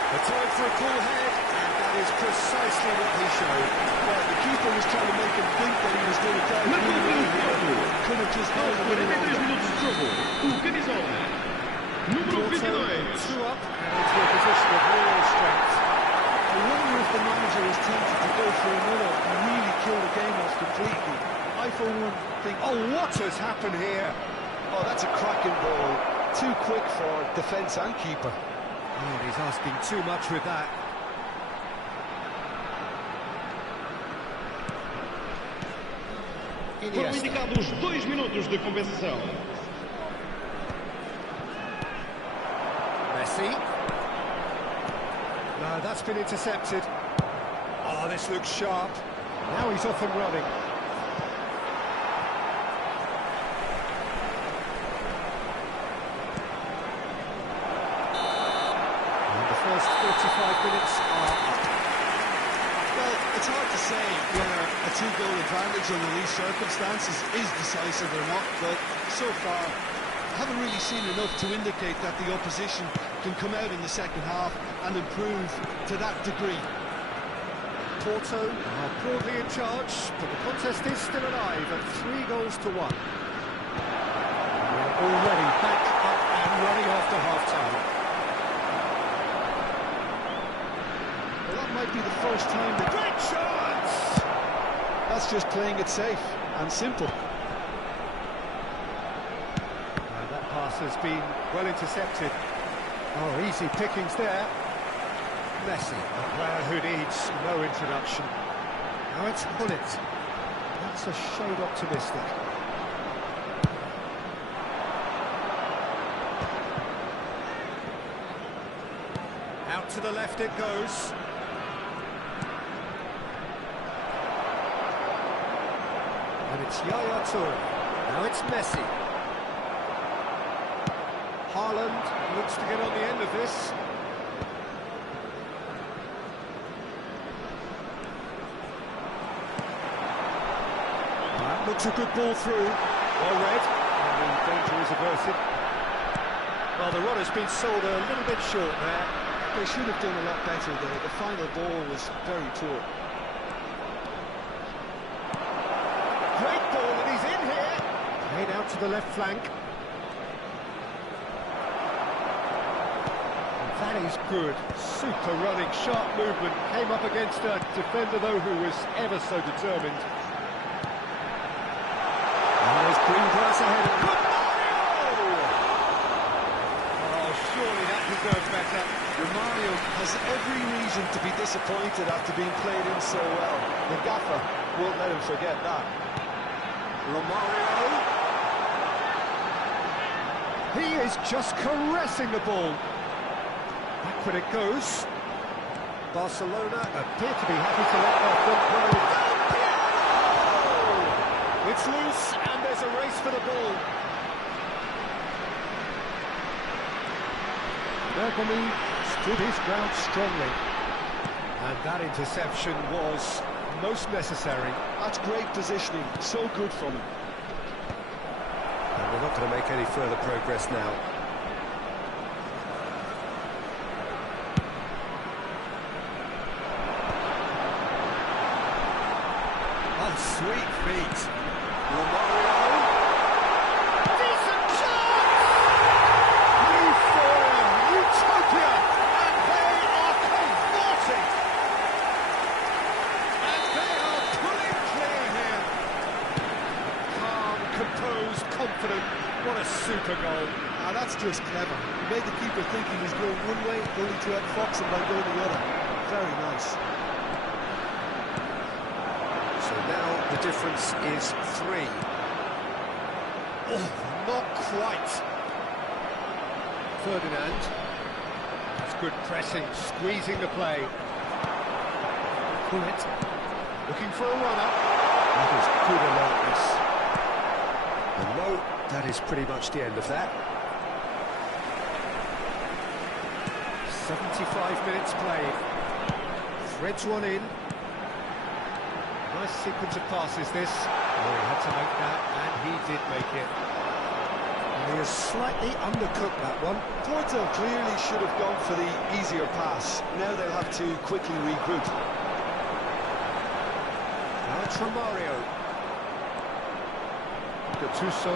The time for a cool head, and that is precisely what he showed. Well, the keeper was trying to make him think that he was going to dive in. Could have just held it in. 43 minutos de jogo. O camisola número Porto 22. threw up and into a position of real strength. I wonder if the manager is tempted to go for another and really kill the game off completely. I, for one, think, Oh, what has happened here? oh, that's a cracking ball. Too quick for defence and keeper. Oh, he's asking too much with that. Foram Iniesta. indicados 2 minutos de compensação. Messi. No, that's been intercepted. Oh, this looks sharp. Now he's off and running. And the first 45 minutes are up. Well, it's hard to say whether a two-goal advantage under these circumstances is decisive or not, but so far I haven't really seen enough to indicate that the opposition can come out in the second half and improve to that degree. Porto are broadly in charge, but the contest is still alive at 3-1. We're all much time. Great chance! That's just playing it safe and simple. That pass has been well intercepted. Oh, easy pickings there. Messi, a player who needs no introduction. Now it's Hullet. That's a shade optimistic. Out to the left it goes. And it's Yaya Toure. Now it's Messi. Haaland looks to get on the end of this. That looks a good ball through. Well read. And the danger is averted. Well, the run has been sold a little bit short there. They should have done a lot better there. The final ball was very poor. Great ball, and he's in here. Played out to the left flank. And that is good. Super running, sharp movement. Came up against a defender, though, who was ever so determined. And there's green grass ahead. Good Mario! Oh, surely that deserves better. Romario has every reason to be disappointed after being played in so well. The gaffer won't let him forget that. Romario. He is just caressing the ball. Backward it goes. Barcelona appear to be happy to let their front row. It's loose and there's a race for the ball. Bergamy stood his ground strongly. And that interception was most necessary. That's great positioning, so good from him. And we're not going to make any further progress now. Oh, sweet feet. Romario. Decent chance! Euphoria, utopia, and they are converting. And they are pulling clear here. Calm, composed, confident. What a super goal. Now that's just clever. Made the keeper think he was going one way, only to outfox him by going the other. Very nice. So now the difference is 3. Oh, not quite. Ferdinand. That's good pressing, squeezing the play. Hullet. Looking for a runner. That is good alertness. And no, that is pretty much the end of that. 75 minutes played. Threads one in. Nice sequence of passes this. Oh, he had to make that, and he did make it. And he has slightly undercooked that one. Porto clearly should have gone for the easier pass. Now they'll have to quickly regroup. Now it's Romario. Gattuso.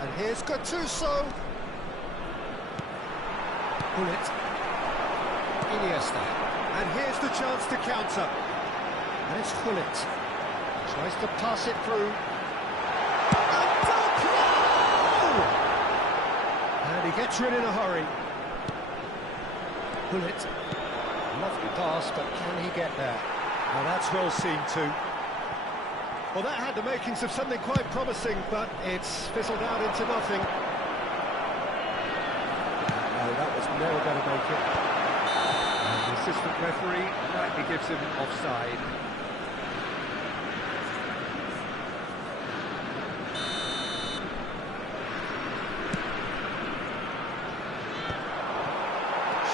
And here's Gattuso. Hullet. Iniesta. And here's the chance to counter. And it's Hullet. Tries to pass it through. And he gets rid in a hurry. Hullet. Lovely pass, but can he get there? Now that's well seen too. Well, that had the makings of something quite promising, but it's fizzled out into nothing. No, that was never going to make it. And the assistant referee rightly gives him offside.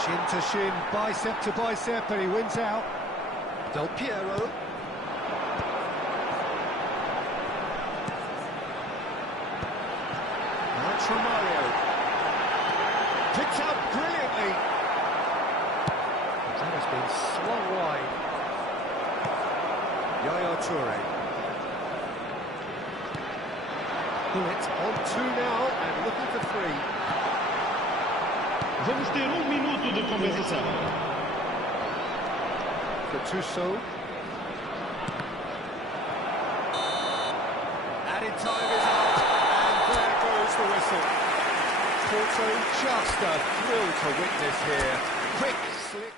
Shin to shin, bicep to bicep, and he wins out. Del Piero. Now it's Romario. Picked out brilliantly. That has been swung wide. Yaya Toure. Hullet on 2 now and looking for 3. Vamos ter minuto de compensação. Gattuso. Added time is up, and there goes the whistle. Porto, just a thrill to witness here. Quick, slick.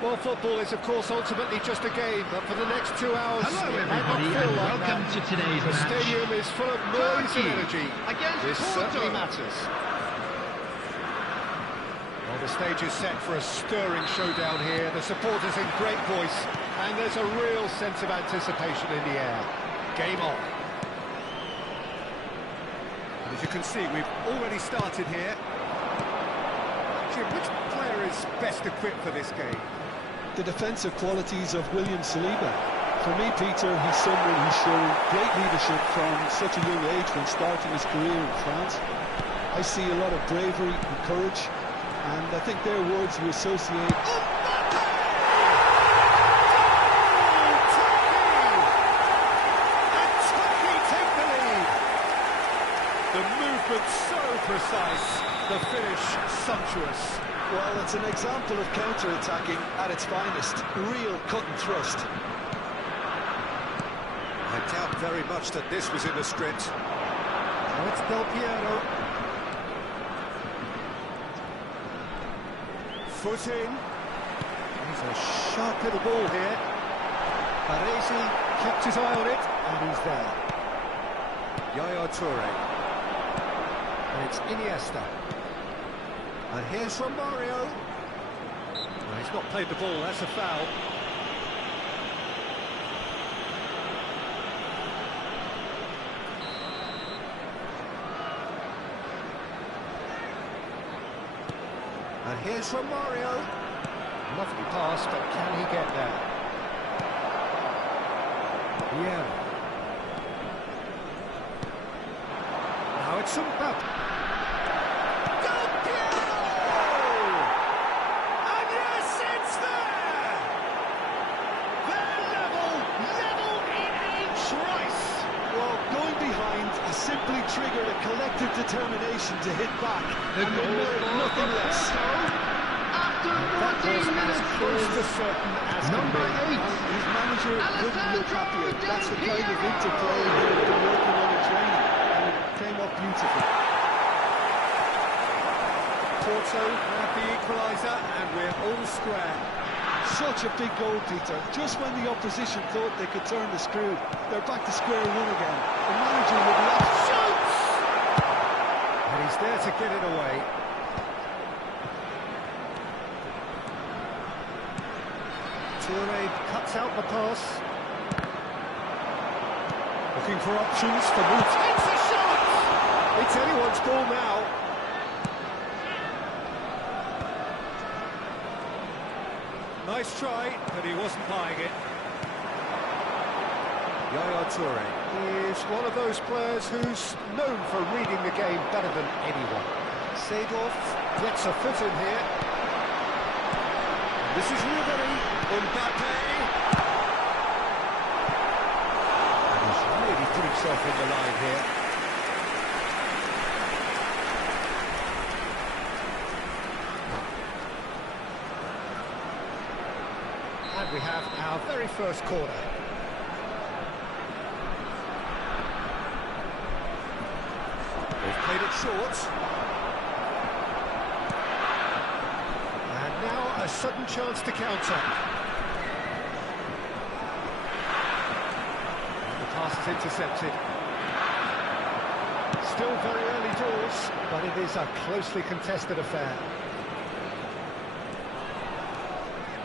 Well, football is, of course, ultimately just a game, but for the next 2 hours, Hello, it might not everybody, feel and like welcome that. to today's The match. stadium is full of noise and Turkey energy. against This Porto. certainly matters. Well, the stage is set for a stirring showdown here. The supporters in great voice, and there's a real sense of anticipation in the air. Game on. And as you can see, we've already started here. Jim, which player is best equipped for this game? The defensive qualities of William Saliba. For me, Peter, he's someone who's shown great leadership from such a young age when starting his career in France. I see a lot of bravery and courage, and I think they're words we associate. The movement so precise, the finish sumptuous. Well, it's an example of counter-attacking at its finest. Real cut and thrust. I doubt very much that this was in the script. Now it's Del Piero. Foot in. He's a sharp little ball here. Baresi kept his eye on it, and he's there. Yaya Toure. And it's Iniesta. And here's Romario. Well, he's not played the ball, that's a foul. And here's Romario. Lovely pass, but can he get there? Yeah. Now it's Mbappe. Going behind has simply triggered a collective determination to hit back, and they merit nothing less. After That 14 was as minutes close to is certain as can number be. 8. His manager couldn't look happier. That's the kind of Del interplay they've been working on in training, and it came off beautifully. Porto have the equaliser, and we're all square. Such a big goal, Peter. Just when the opposition thought they could turn the screw, they're back to square one again. The manager would love... Shoots! And he's there to get it away. Toure cuts out the pass. Looking for options for moves. It's a shot! It's anyone's ball now. Nice try, but he wasn't buying it. Yaya Toure is one of those players who's known for reading the game better than anyone. Seedorf gets a foot in here. And this is Ribery. Mbappe. And he's really put himself in the line here. And we have our very first corner. They've played it short. And now a sudden chance to counter. And the pass is intercepted. Still very early doors, but it is a closely contested affair.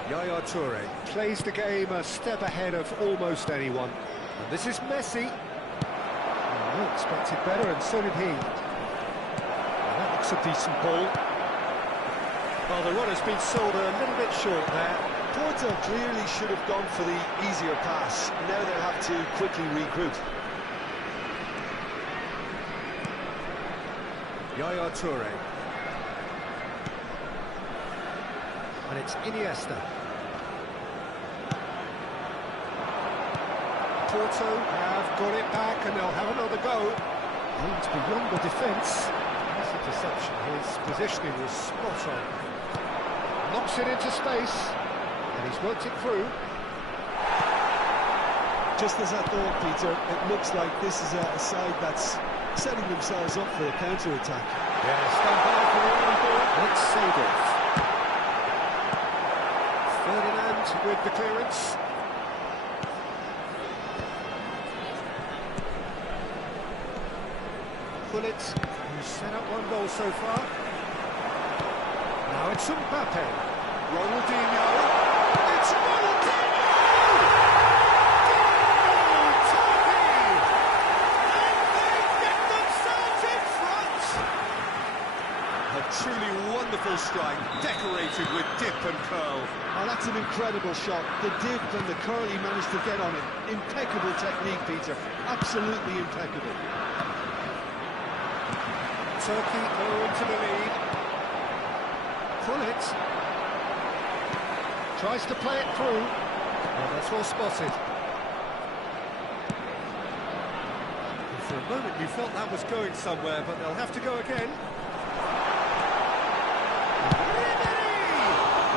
Yaya Toure plays the game a step ahead of almost anyone. And this is Messi. Oh, I expected better, and so did he. Well, that looks a decent ball. Well, the runner's been sold a little bit short there. Porto clearly should have gone for the easier pass. Now they'll have to quickly regroup. Yaya Toure. And it's Iniesta. Porto have got it back, and they'll have another go. Aimed beyond the defence. Nice interception. His positioning was spot on. Knocks it into space, and he's worked it through. Just as I thought, Peter, it looks like this is a side that's setting themselves up for a counter-attack. Yeah, stand by for the early ball. It's Seedorf. Ferdinand with the clearance. Bullet, who's set up one goal so far. Now it's Mbappe. Ronaldinho. It's Ronaldinho! Goal! Tony! And they get themselves in front! A truly wonderful strike, decorated with dip and curl. Oh, that's an incredible shot. The dip and the curl he managed to get on it. Impeccable technique, Peter. Absolutely impeccable. Turkey go into the lead. Bullet tries to play it through. Oh, that's well spotted. And for a moment you felt that was going somewhere, but they'll have to go again.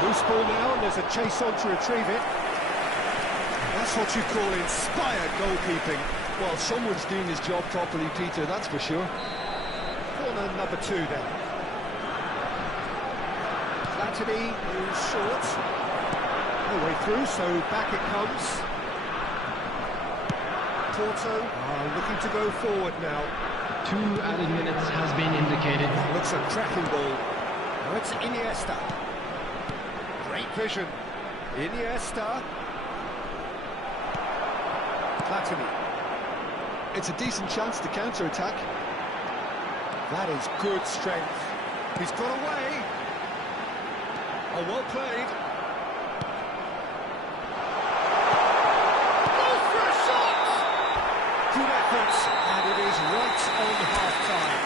Loose ball now, and there's a chase on to retrieve it. That's what you call inspired goalkeeping. Well, someone's doing his job properly, Peter, that's for sure. Corner number 2 then. Platini moves short. No way through, so back it comes. Porto are looking to go forward now. 2 added minutes has been indicated. Looks a cracking ball. Now it's Iniesta. Great vision. Iniesta. Platini. It's a decent chance to counter-attack. That is good strength. He's got away. Oh, well played. Goes for a shot! Good effort, and it is right on half-time.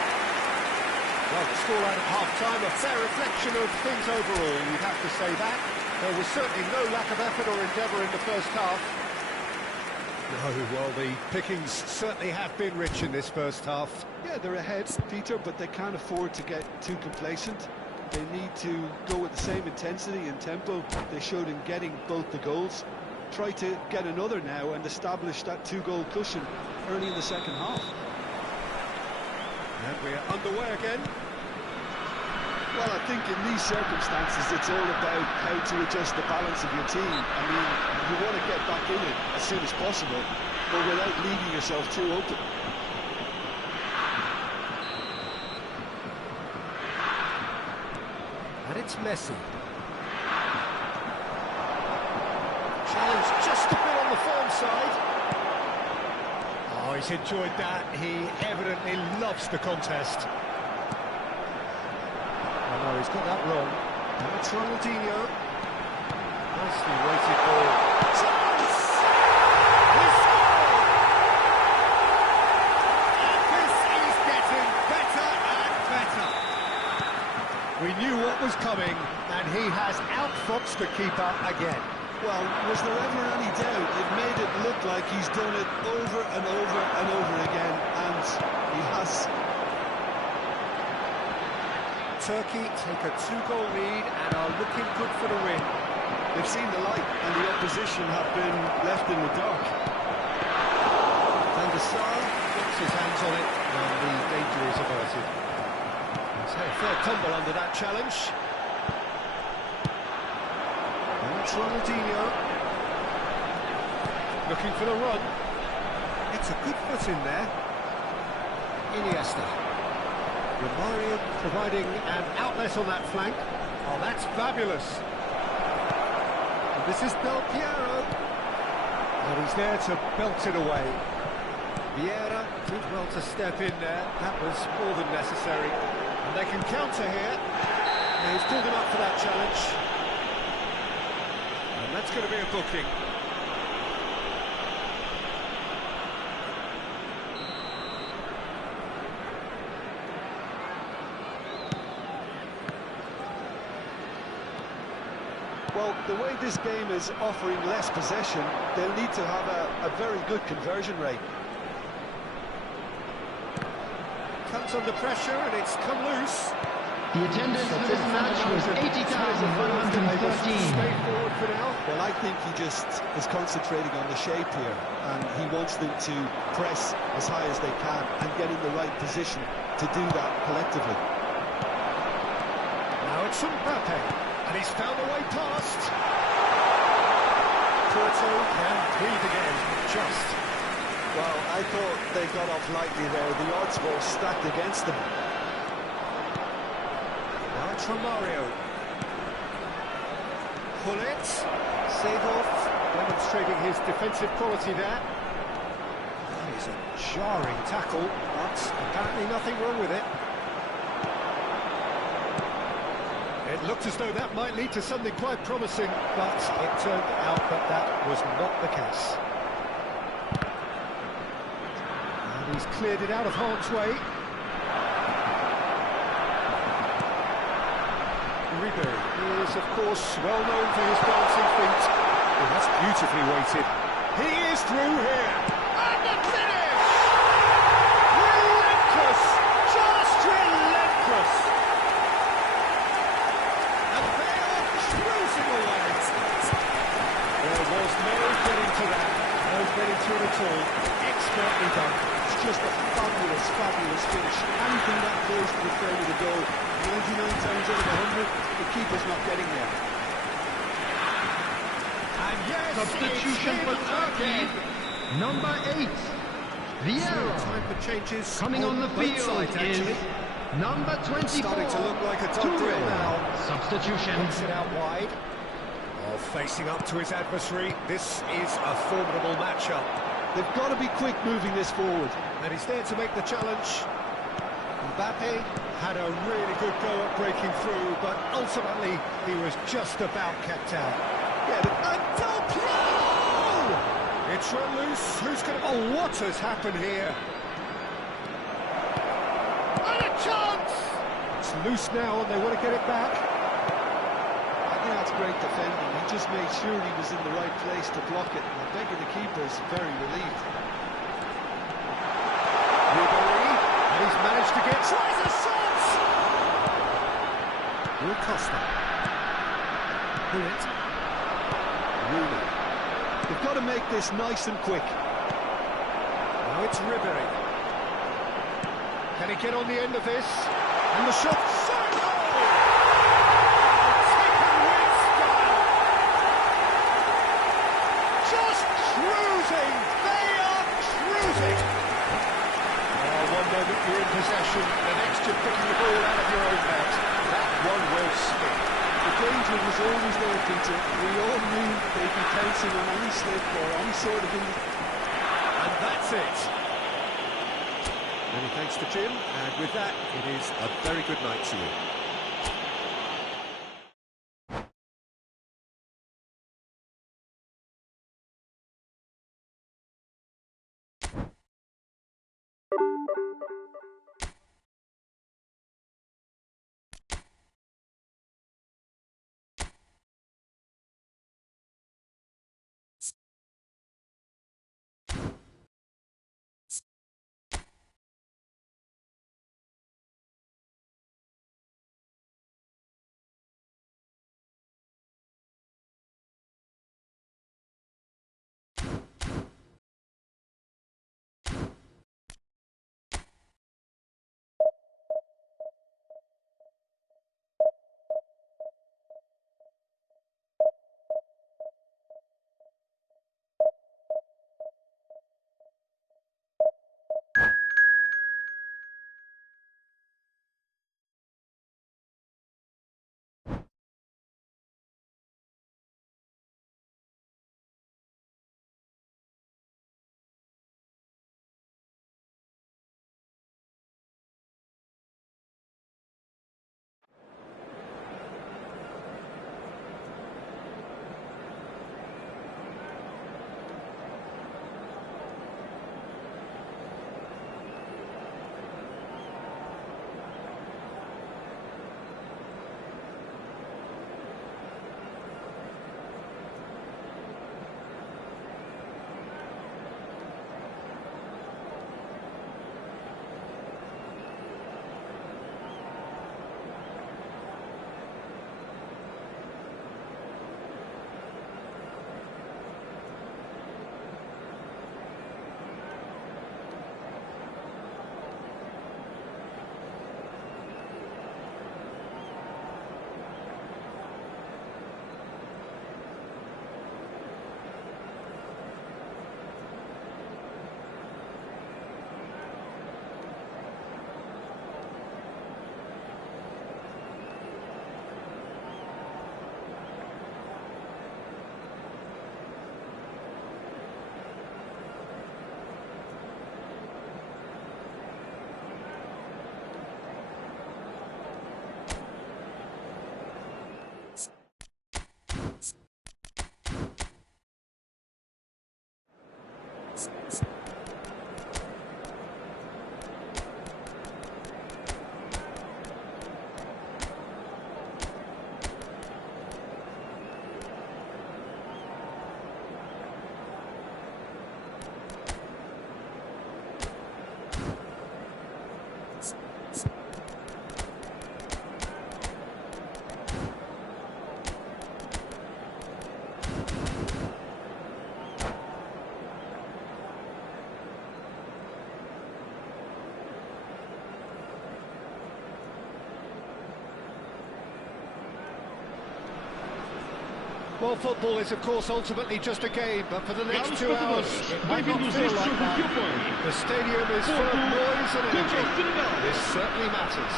Well, the score out of half-time, a fair reflection of things overall, you'd have to say that. There was certainly no lack of effort or endeavour in the first half. No, well, the pickings certainly have been rich in this first half. Yeah, they're ahead, Peter, but they can't afford to get too complacent. They need to go with the same intensity and tempo they showed in getting both the goals. Try to get another now and establish that two-goal cushion early in the second half. And we're underway again. Well, I think in these circumstances, it's all about how to adjust the balance of your team. I mean, you want to get back in it as soon as possible, but without leaving yourself too open. And it's Messi. Challenge just a bit on the form side. Oh, he's enjoyed that. He evidently loves the contest. Oh no, he's got that wrong. Now it's Ronaldinho. Nicely weighted ball. Chance! He scored! And this is getting better and better. We knew what was coming, and he has outfoxed the keeper again. Well, was there ever any doubt? They've made it look like he's done it over and over and over again, and he has. Turkey take a two-goal lead and are looking good for the win. They've seen the light, and the opposition have been left in the dark. Van der Sar gets his hands on it, and the danger is averted. He's had a fair tumble under that challenge. And it's Ronaldinho. Looking for the run. It's a good foot in there. Iniesta. Romario providing an outlet on that flank. Oh, that's fabulous. And this is Del Piero. And he's there to belt it away. Vieira did well to step in there. That was more than necessary. And they can counter here. And he's pulled him up for that challenge. And that's going to be a booking. Well, the way this game is offering less possession, they'll need to have a very good conversion rate. Comes under pressure and it's come loose. The attendance for this match was 80,113. Stay forward for now. Well, I think he just is concentrating on the shape here, and he wants them to press as high as they can and get in the right position to do that collectively. Now it's Mbappe, and he's found a way past. Porto can breathe again, just. Well, I thought they got off lightly there. The odds were stacked against them. Now it's Romario. Hullet, save off, demonstrating his defensive quality there. That is a jarring tackle, but apparently nothing wrong with it. It looked as though that might lead to something quite promising, but it turned out that that was not the case. And he's cleared it out of harm's way. Uribe is, of course, well known for his dancing feet. Oh, that's beautifully weighted. He is through here. And the finish! Relentless! Just relentless! And they are cruising away. There was no getting to that. No getting to it at all. Expertly done. It's just a fabulous, fabulous finish. Anything that close to the frame of the goal, 99 times out of 100, the keeper's not getting there. And yes, Substitution for Turkey. Number 8, Vieira. Time for changes Coming on the both field sides, actually. is number 24. Starting to look like a dog Toure. drill now. Substitution. Puts it out wide. Oh, facing up to his adversary. This is a formidable matchup. They've got to be quick moving this forward. And he's there to make the challenge. Mbappe had a really good go at breaking through, but ultimately he was just about kept out. Yeah, and Del Piero! It's run loose. Who's going to... Oh, what has happened here? And a chance! It's loose now and they want to get it back. I think that's That's great defending. He just made sure he was in the right place to block it. And I bet you the keeper's very relieved. Ribery, and he's managed to get tries a shot! Will Costa. Bullet. Rooney. They've got to make this nice and quick. Now it's Ribery. Can he get on the end of this? And the shot. Shot! Oh! Taken with style. Just cruising. They are cruising. One moment you're in possession, the next you're picking the ball out of your own net. That one will stick. The danger was always there, Peter. We all knew they'd be pouncing on any slip or any sort of... And that's it. Many thanks to Jim, and with that, it is a very good night to you. Well, football is, of course, ultimately just a game, but for the next 2 hours, it might not feel like that. The stadium is full of noise and energy. This certainly matters.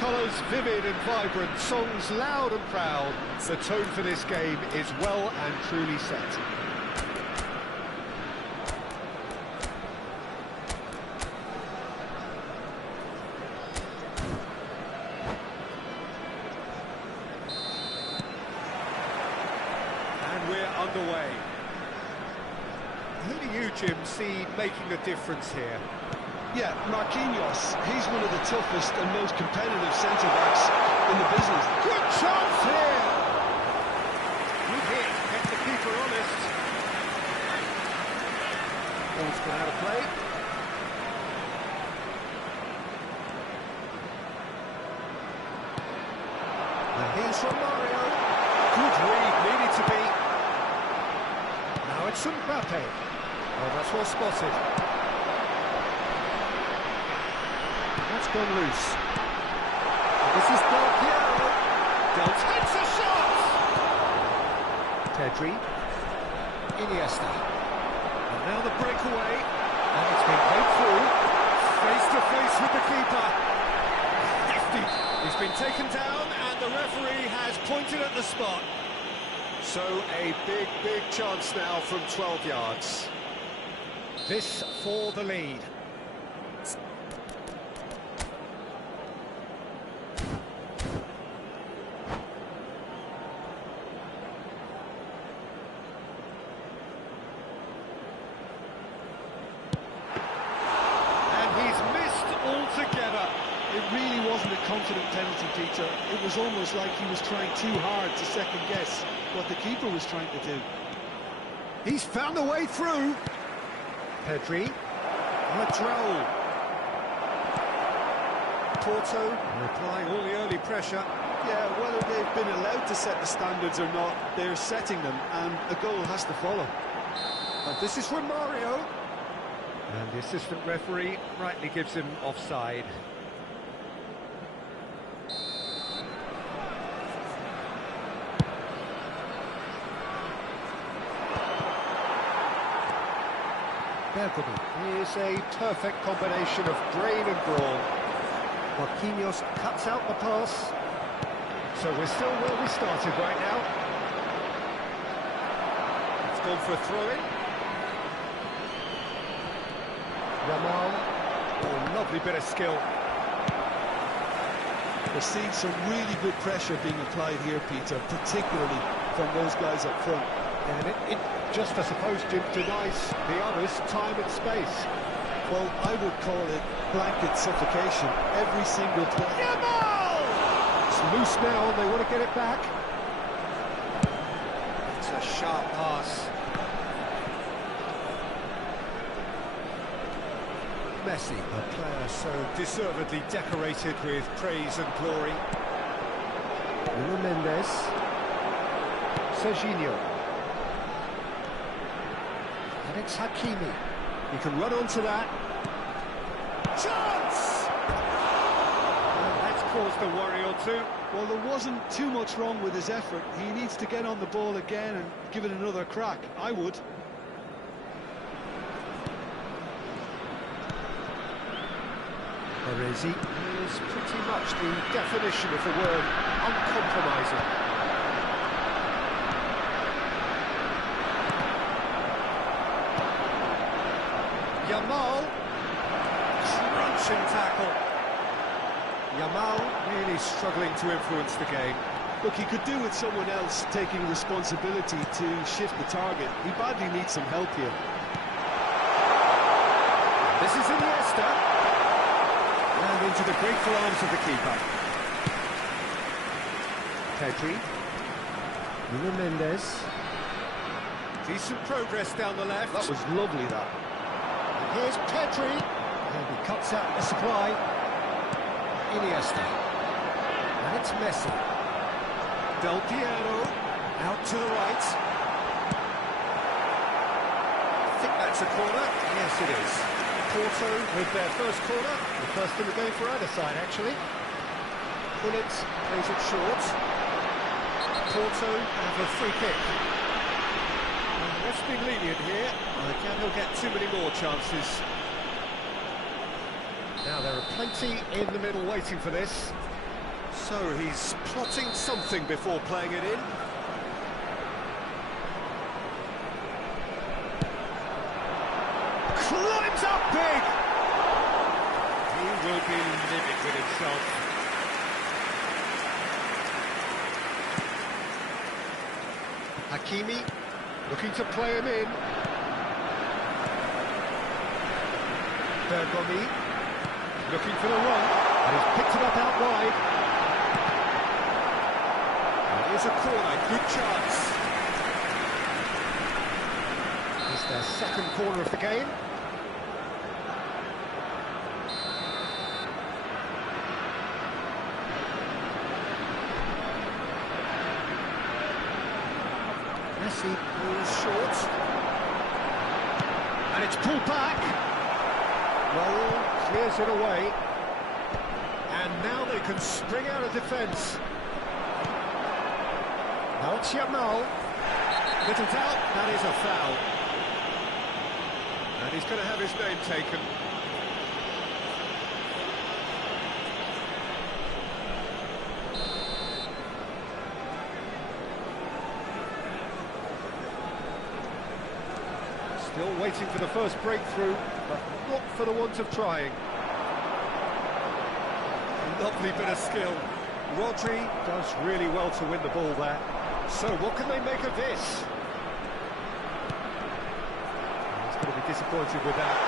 Colours vivid and vibrant, songs loud and proud. The tone for this game is well and truly set. Underway. Who do you, Jim, see making a difference here? Yeah, Marquinhos. He's one of the toughest and most competitive centre-backs. in the business. Good chance here! Good hit, kept the keeper honest. Ball's gone out of play. And here's from Mario. Good read, needed to be. Now it's Mbappe. Oh, that's well spotted. That's gone loose. And this is Del Piero. Del takes a shot! Pedri. Iniesta. And now the breakaway. And it's been played through. Face to face with the keeper. Hefty. He's been taken down and the referee has pointed at the spot. So a big, big chance now from 12 yards. This for the lead. Altogether. It really wasn't a confident penalty, Peter. It was almost like he was trying too hard to second-guess what the keeper was trying to do. He's found a way through. Pedri. Madrol. Porto applying all the early pressure. Yeah, whether they've been allowed to set the standards or not, they're setting them, and a goal has to follow. And this is from Mario. And the assistant referee rightly gives him offside. Bergami. Here's a perfect combination of brain and brawn. Marquinhos cuts out the pass. So we're still where we started right now. It's gone for a throw-in. Yamal. Oh, lovely bit of skill. We're seeing some really good pressure being applied here, Peter, particularly from those guys up front. And it just, I suppose, denies the others time and space. Well, I would call it blanket suffocation. Every single play. Yamal! It's loose now, and they want to get it back. It's a sharp pass. Messi, a player so deservedly decorated with praise and glory. Nuno Mendes. Serginho. And it's Hakimi. He can run onto that. Chance! And that's caused a worry or two. Well, there wasn't too much wrong with his effort. He needs to get on the ball again and give it another crack. I would. Baresi is pretty much the definition of the word uncompromising. Yamal, crunching tackle. Yamal really struggling to influence the game. Look, he could do with someone else taking responsibility to shift the target. He badly needs some help here. This is Iniesta. And into the grateful arms of the keeper. Pedri. Nuno Mendes. Decent progress down the left. That was lovely, that. And here's Pedri. And he cuts out the supply. Iniesta. And it's Messi. Del Piero. Out to the right. I think that's a corner. Yes, it is. Porto with their first corner, the first in the game for either side, actually. Bullet plays it short. Porto have a free kick. And the ref's been lenient here. I doubt he'll get too many more chances. Now there are plenty in the middle waiting for this. So he's plotting something before playing it in. Climbs up big! He will be livid with himself. Hakimi looking to play him in. Bergami looking for the run, and he's picked it up out wide. Here's a corner, good chance. It's their second corner of the game. Messi pulls short. And it's pulled back. Raul clears it away. And now they can spring out of defence. Now it's Yamal. Little doubt, that is a foul. And he's going to have his name taken. Still waiting for the first breakthrough, but not for the want of trying. A lovely bit of skill. Rodri does really well to win the ball there. So what can they make of this? He's going to be disappointed with that.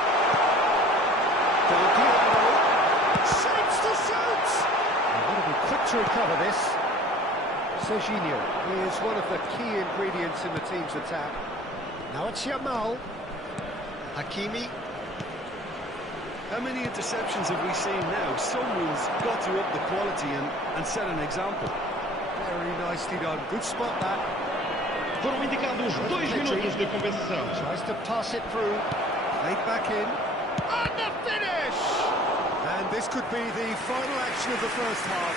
Del Piero shapes to shoot! They're going to be quick to recover this. Serginho is one of the key ingredients in the team's attack. Now it's Yamal. Hakimi. How many interceptions have we seen now? Someone's got to up the quality and set an example. Very nicely done. Good spot that. Foram indicados 2 minutos de compensação. Tries to pass it through. Played back in. And the finish! And this could be the final action of the first half.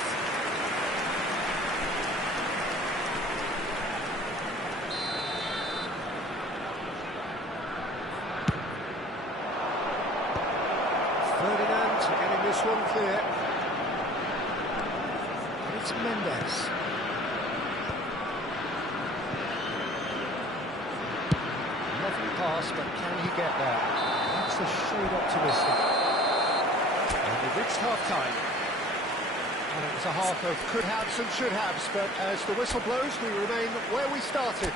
Ferdinand getting this one clear. And it's Mendes. Lovely pass, but can he get there? That's a shade optimistic. And we've reached half-time. And it was a half of could-haves and should-haves, but as the whistle blows, we remain where we started.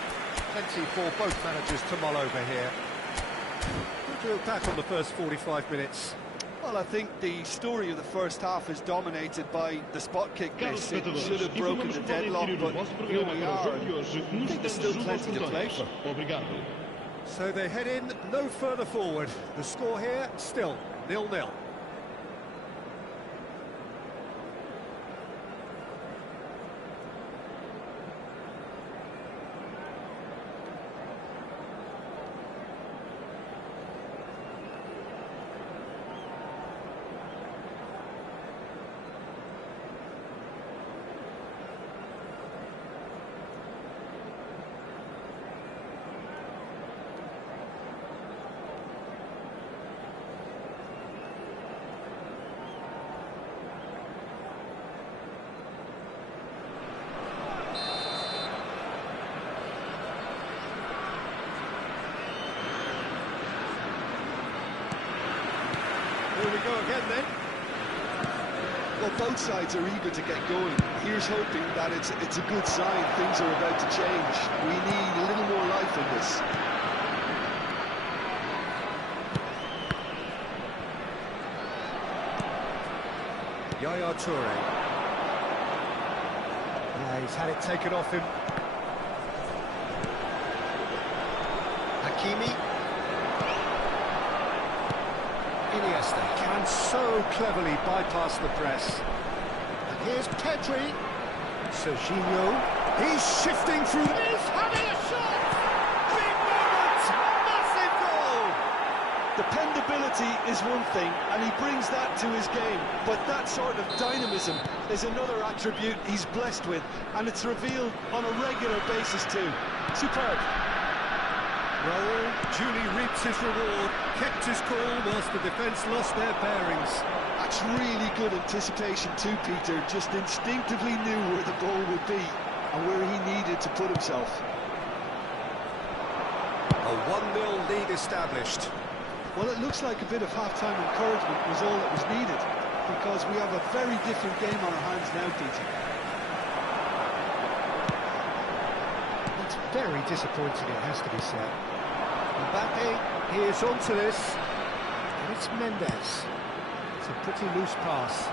Plenty for both managers to mull over here. What do you look back on the first 45 minutes? Well, I think the story of the first half is dominated by the spot kick miss. It should have broken the deadlock, but here we are. I think there's still plenty to play for. So they head in no further forward. The score here, still 0-0. Here we go again then. Well, both sides are eager to get going. Here's hoping that it's a good sign. Things are about to change. We need a little more life in this. Yaya Toure. He's had it taken off him. Hakimi. Iniesta can so cleverly bypass the press. And here's Pedri. Serginho. He's shifting through. He's having a shot! Big moment! Massive goal! Dependability is one thing, and he brings that to his game. But that sort of dynamism is another attribute he's blessed with, and it's revealed on a regular basis too. Superb. Raul duly reaps his reward, kept his cool whilst the defence lost their bearings. That's really good anticipation too, Peter. Just instinctively knew where the ball would be and where he needed to put himself. A 1-0 lead established. Well, it looks like a bit of half-time encouragement was all that was needed, because we have a very different game on our hands now, Peter. It's very disappointing, it has to be said. Mbappe, he is onto this, and it's Mendes. It's a pretty loose pass.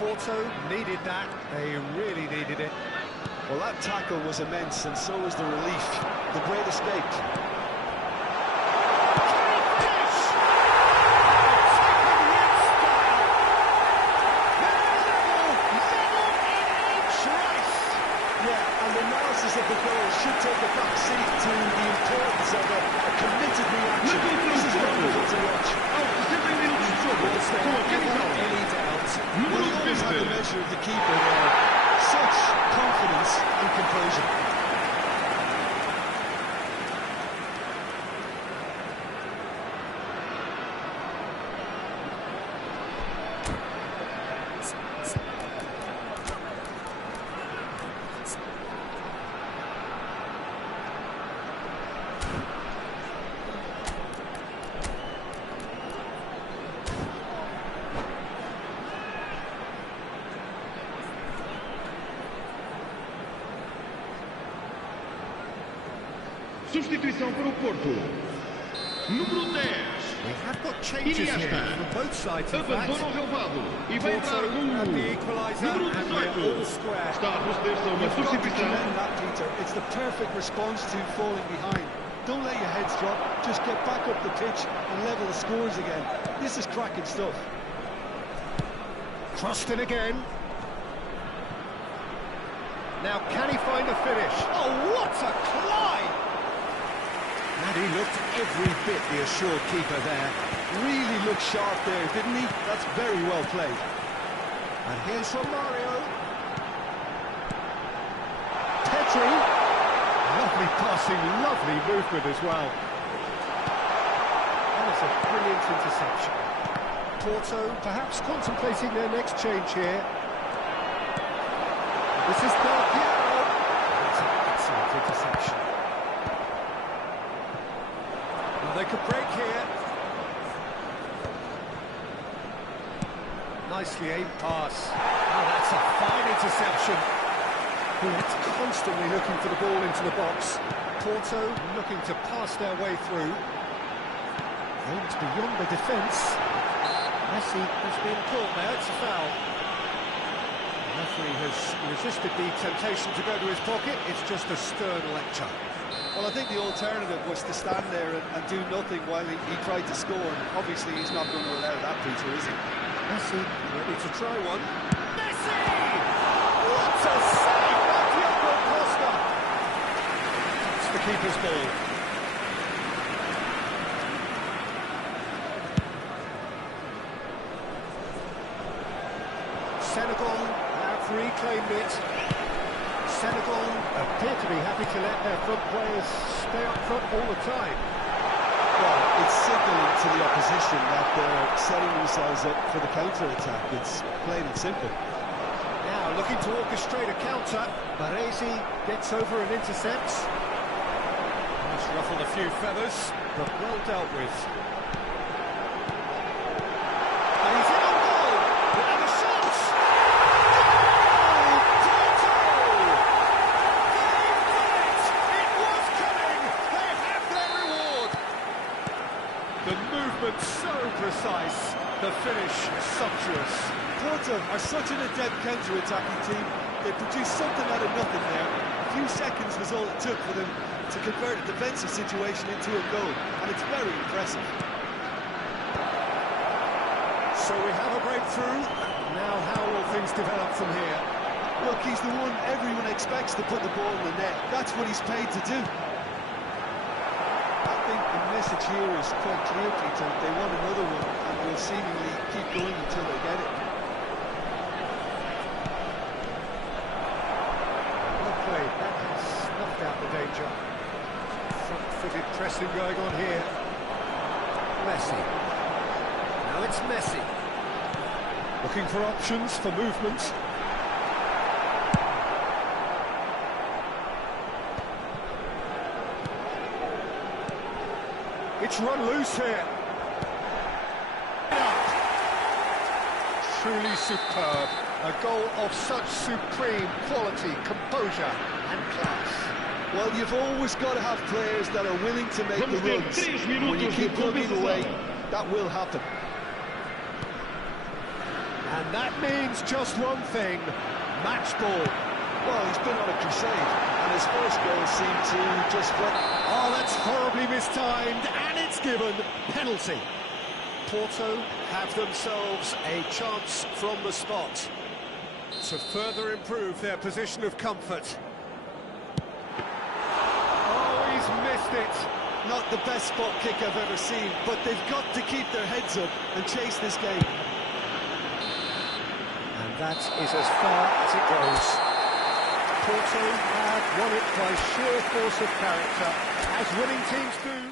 Porto needed that. They really needed it. Well, that tackle was immense, and so was the relief. The great escape. Of the goal should take a back seat to the importance of a committed reaction. This is wonderful to watch. Without any doubt, well, you always have the measure of the keeper there. Such confidence and composure. Substituição para o Porto. Número 10. We have got changes here from both sides, in fact. Abandona o relvado e vai entrar Porto o and the equaliser, número and we're 18. all square. Está a proceder-se a uma You've got to substituição. commend that, Peter. It's the perfect response to falling behind. Don't let your heads drop. Just get back up the pitch and level the scores again. This is cracking stuff. Crossed in again. Now, can he find a finish? Oh, what a climb! And he looked every bit the assured keeper there. Really looked sharp there, didn't he? That's very well played. And here's Romario. Pedri. Lovely passing, lovely movement as well. That was a brilliant interception. Porto perhaps contemplating their next change here. This is Del Piero. That's an excellent interception. Well, they could break here. Nicely aimed pass. Oh, that's a fine interception. It's constantly looking for the ball into the box. Porto looking to pass their way through. Aimed beyond the defence. Messi has been caught there, it's a foul. The referee has resisted the temptation to go to his pocket. It's just a stern lecture. Well, I think the alternative was to stand there and do nothing while he tried to score. And obviously, he's not going to allow that, Peter, is he? Messi ready to try one. Messi! What a save by Diogo Costa! That's the keeper's ball. Senegal have reclaimed it. Senegal appear to be happy to let their front players stay up front all the time. Well, it's signalling to the opposition that they're setting themselves up for the counter-attack. It's plain and simple. Now looking to orchestrate a counter. Baresi gets over and intercepts. That's ruffled a few feathers, but well dealt with. And he's in on goal. And a shot! Goal! Porto! They've done it! It was coming! They have their reward! The movement so precise, the finish sumptuous. Porto are such an adept counter-attacking team. They produced something out of nothing there. A few seconds was all it took for them to convert a defensive situation into a goal, and it's very impressive. So we have a breakthrough. Now how will things develop from here? Look, he's the one everyone expects to put the ball in the net. That's what he's paid to do. I think the message here is quite clear, Peter. They want another one, and will seemingly keep going until they get it. Well played. That has snuffed out the danger. Front-footed pressing going on here. Messi. Now it's Messi. Looking for options for movement. It's run loose here. Truly superb. A goal of such supreme quality, composure and class. Well, you've always got to have players that are willing to make the runs. When you keep plugging away, that will happen. And And that means just one thing, match ball. Well, he's been on a crusade, and his first goal seemed to just flip. Oh, that's horribly mistimed, and it's given penalty. Porto have themselves a chance from the spot to further improve their position of comfort. Oh, he's missed it. Not the best spot kick I've ever seen, but they've got to keep their heads up and chase this game. And that is as far as it goes. Porto have won it by sheer force of character, as winning teams do.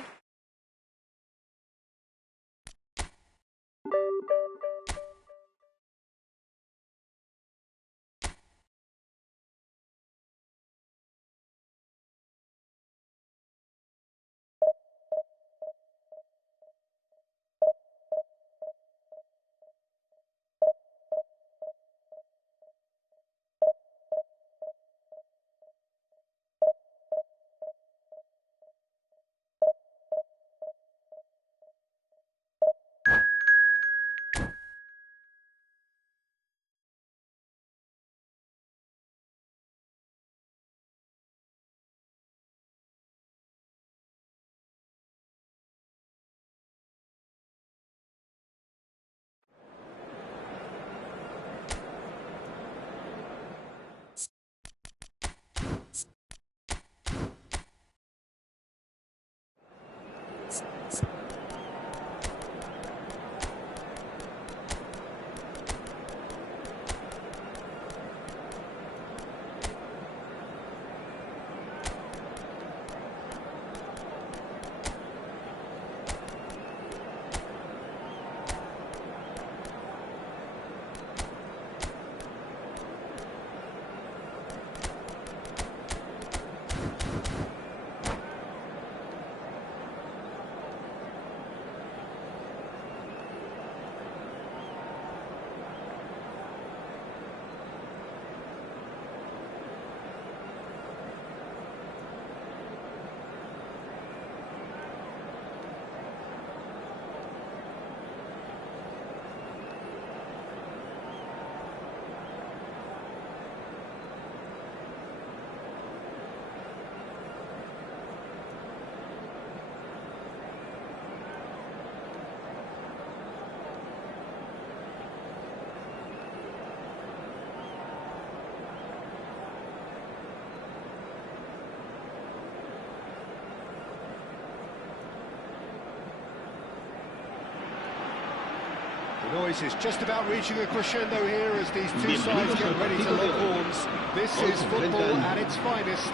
The noise is just about reaching a crescendo here as these two sides get ready to lock horns. This is football at its finest.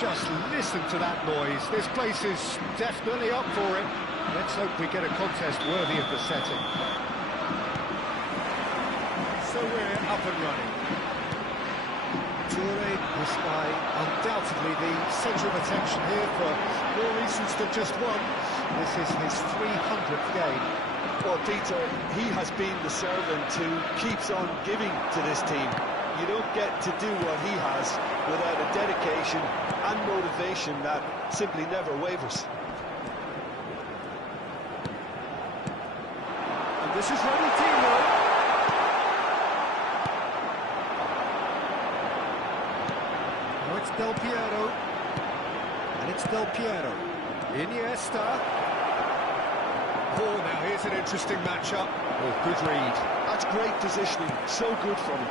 Just listen to that noise. This place is definitely up for it. Let's hope we get a contest worthy of the setting. So we're up and running. Toure is by undoubtedly the centre of attention here for more reasons than just one. This is his 300th game. Well, Peter, he has been the servant who keeps on giving to this team. You don't get to do what he has without a dedication and motivation that simply never wavers. And this is ready teamwork. Now it's Del Piero. And it's Del Piero. Iniesta. Oh, now here's an interesting matchup. Oh, good read. That's great positioning, so good from him.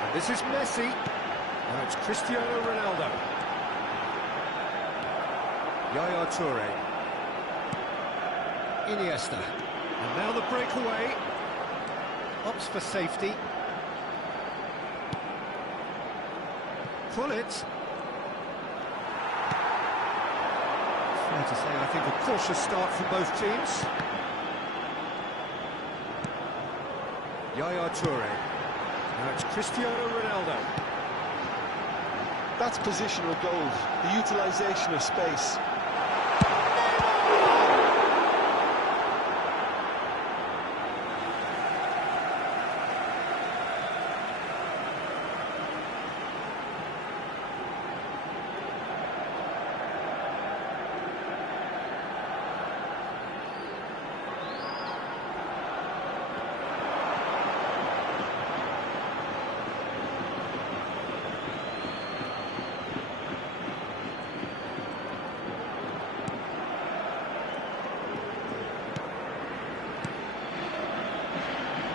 And this is Messi. Now it's Cristiano Ronaldo. Yaya Toure. Iniesta. And now the breakaway. Opts for safety. Pullet. Fair to say, I think a cautious start from both teams. Yaya Toure. Now it's Cristiano Ronaldo. That's positional goals, the utilisation of space.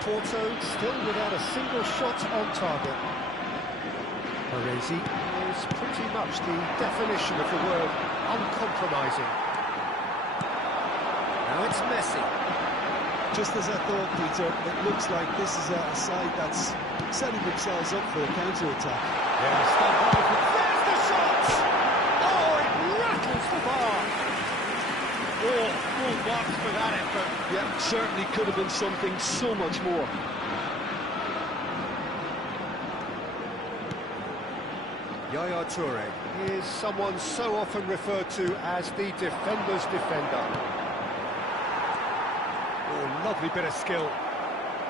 Porto still without a single shot on target. Parisi is pretty much the definition of the word uncompromising. Now it's Messi. Just as I thought, Peter, it looks like this is a side that's setting themselves up for a counter-attack. Yeah, stand by. There's the shot! Oh, it rattles the bar. Oh, full marks for that effort. Yeah, certainly could have been something so much more. Yaya Toure is someone so often referred to as the defender's defender. Oh, lovely bit of skill.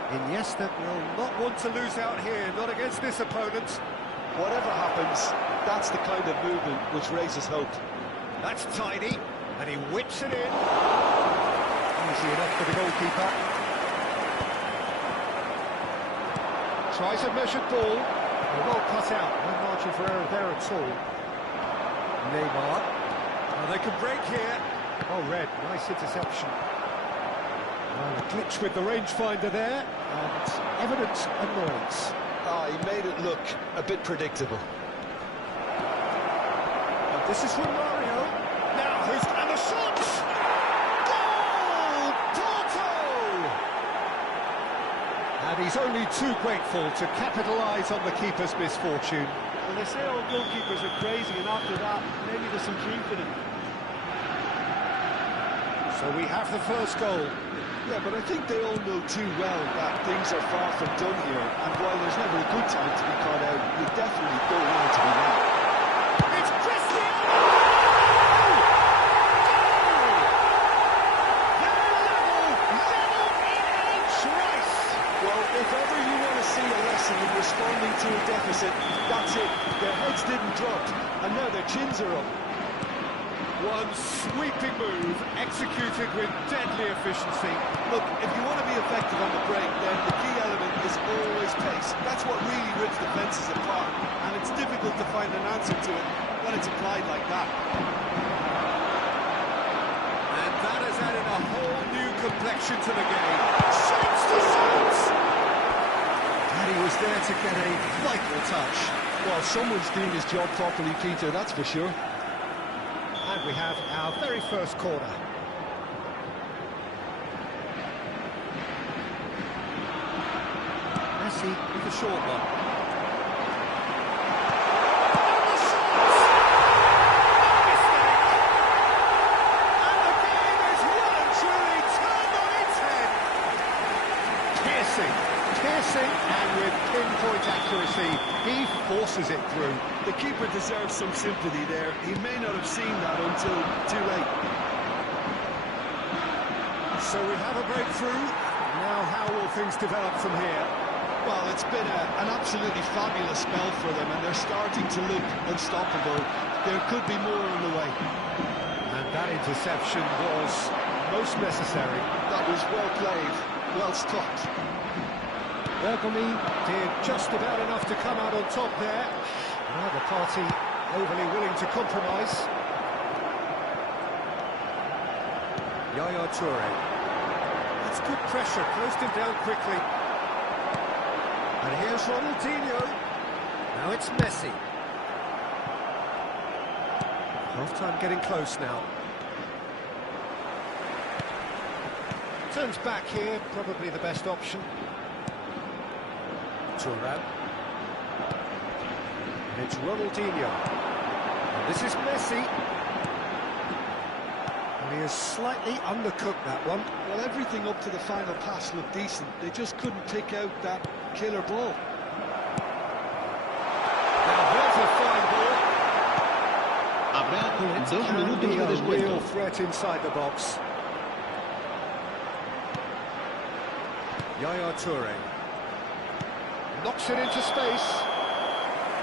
Iniesta will not want to lose out here, not against this opponent. Whatever happens, that's the kind of movement which raises hope. That's tidy, and he whips it in. Easy enough for the goalkeeper. Tries a measured ball. Well cut out, no margin for error there at all. Neymar. Oh, they can break here. Oh, Red, nice interception. And a glitch with the rangefinder there, and evident annoyance. He made it look a bit predictable. And this is from Mario. Now, and the shot! Goal! Porto! And he's only too grateful to capitalise on the keeper's misfortune. Well, they say all goalkeepers are crazy, and after that, maybe there's some truth in it. So we have the first goal. Yeah, but I think they all know too well that things are far from done here, and while there's never a good time to be caught out, you definitely don't want it to be now. It's Cristiano! Well, if ever you want to see a lesson in responding to a deficit, that's it. Their heads didn't drop, and now their chins are up. One sweeping move, executed with deadly efficiency. Look, if you want to be effective on the break, then the key element is always pace. That's what really rips defences apart, and it's difficult to find an answer to it when it's applied like that. And that has added a whole new complexion to the game. Shapes to shapes! And he was there to get a vital touch. Well, someone's doing his job properly, Peter, that's for sure. And we have our very first corner. Messi with a short one. And the shot! No mistake! And the game is well and truly turned on its head. Piercing, and with pinpoint accuracy, he forces it through. The keeper deserves some sympathy there. He may not have seen that until too late. So we have a breakthrough. Now how will things develop from here? Well, it's been an absolutely fabulous spell for them, and they're starting to look unstoppable. There could be more on the way. And that interception was most necessary. That was well played, well stopped. Bergomi did just about enough to come out on top there. Neither party overly willing to compromise. Yaya Toure. That's good pressure, closed him down quickly. And here's Ronaldinho. Now it's Messi. Half-time getting close now. Turns back here, probably the best option. Thuram. And it's Ronaldinho. And this is Messi. And he has slightly undercooked that one. Well, everything up to the final pass looked decent. They just couldn't pick out that killer ball. Now there's a fine ball. Habrá 2 Can minutos be de a real descuento. threat inside the box. Yaya Toure. Knocks it into space.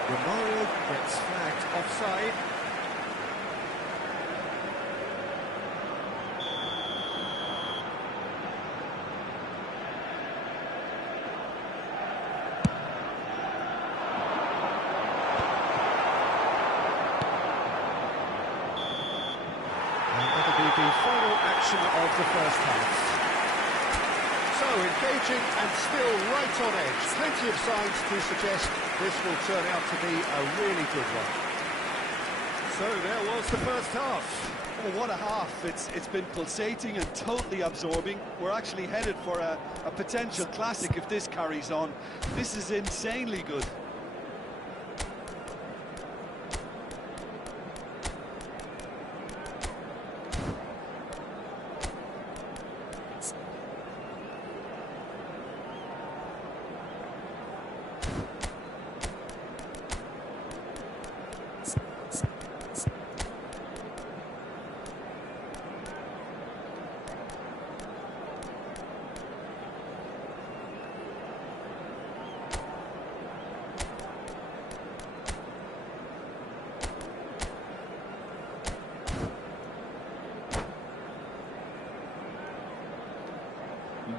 Romario gets flagged offside. And that'll be the final action of the first half. So, engaging and still right on edge. Plenty of signs to suggest this will turn out to be a really good one. So there was the first half. Oh, what a half. It's been pulsating and totally absorbing. We're actually headed for a potential classic if this carries on. This is insanely good.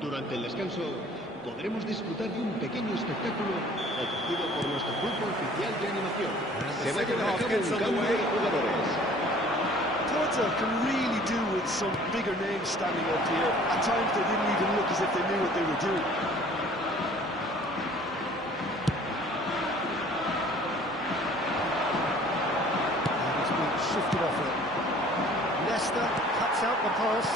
Durante el descanso podremos disfrutar de un pequeño espectáculo ofrecido por nuestro grupo oficial de animación. Se va a llevar a cabo un cambio de jugadores. Porto can really do with some bigger names standing up here. At times they didn't even look as if they knew what they were doing. And he's been shifted off it. Leicester cuts out the pass.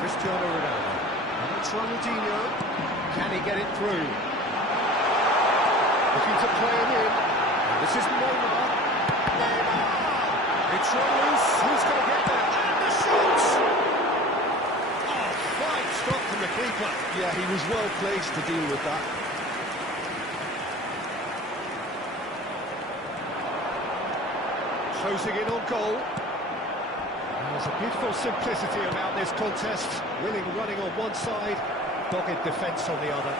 Cristiano Ronaldo. And it's Ronaldinho. Can he get it through? Looking to play it in. And this is Neymar. Neymar! It's run loose. Who's going to get there? And the shot! Oh, fine stop from the keeper. Yeah, he was well placed to deal with that. Closing in on goal. There's a beautiful simplicity about this contest. Willing running on one side, dogged defence on the other.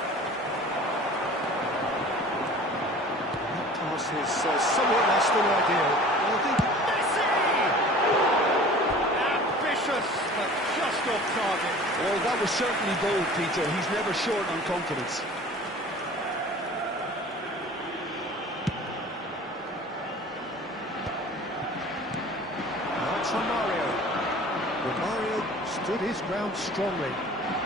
That pass is somewhat less than ideal. Well, I think Messi! Ambitious, but just off target. well, that was certainly bold, Peter. He's never short on confidence. That's Romario. Romario stood his ground strongly.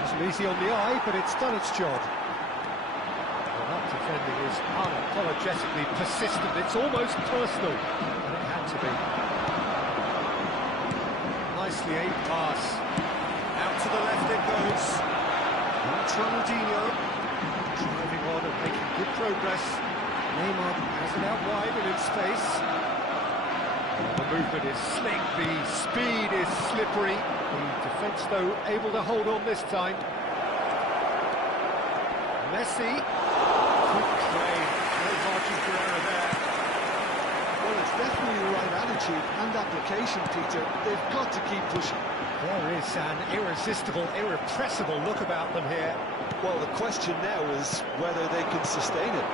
Wasn't easy on the eye, but it's done its job. Well, that defending is unapologetically persistent. It's almost personal, and it had to be. Nicely aimed pass. Out to the left it goes. That's Ronaldinho. Driving on and making good progress. Neymar has it out wide and in space. The movement is slick, the speed is slippery. The defence, though, able to hold on this time. Messi. Quick trade. No margin for error there. Well, it's definitely the right attitude and application, Peter. They've got to keep pushing. There is an irresistible, irrepressible look about them here. Well, the question now is whether they can sustain it.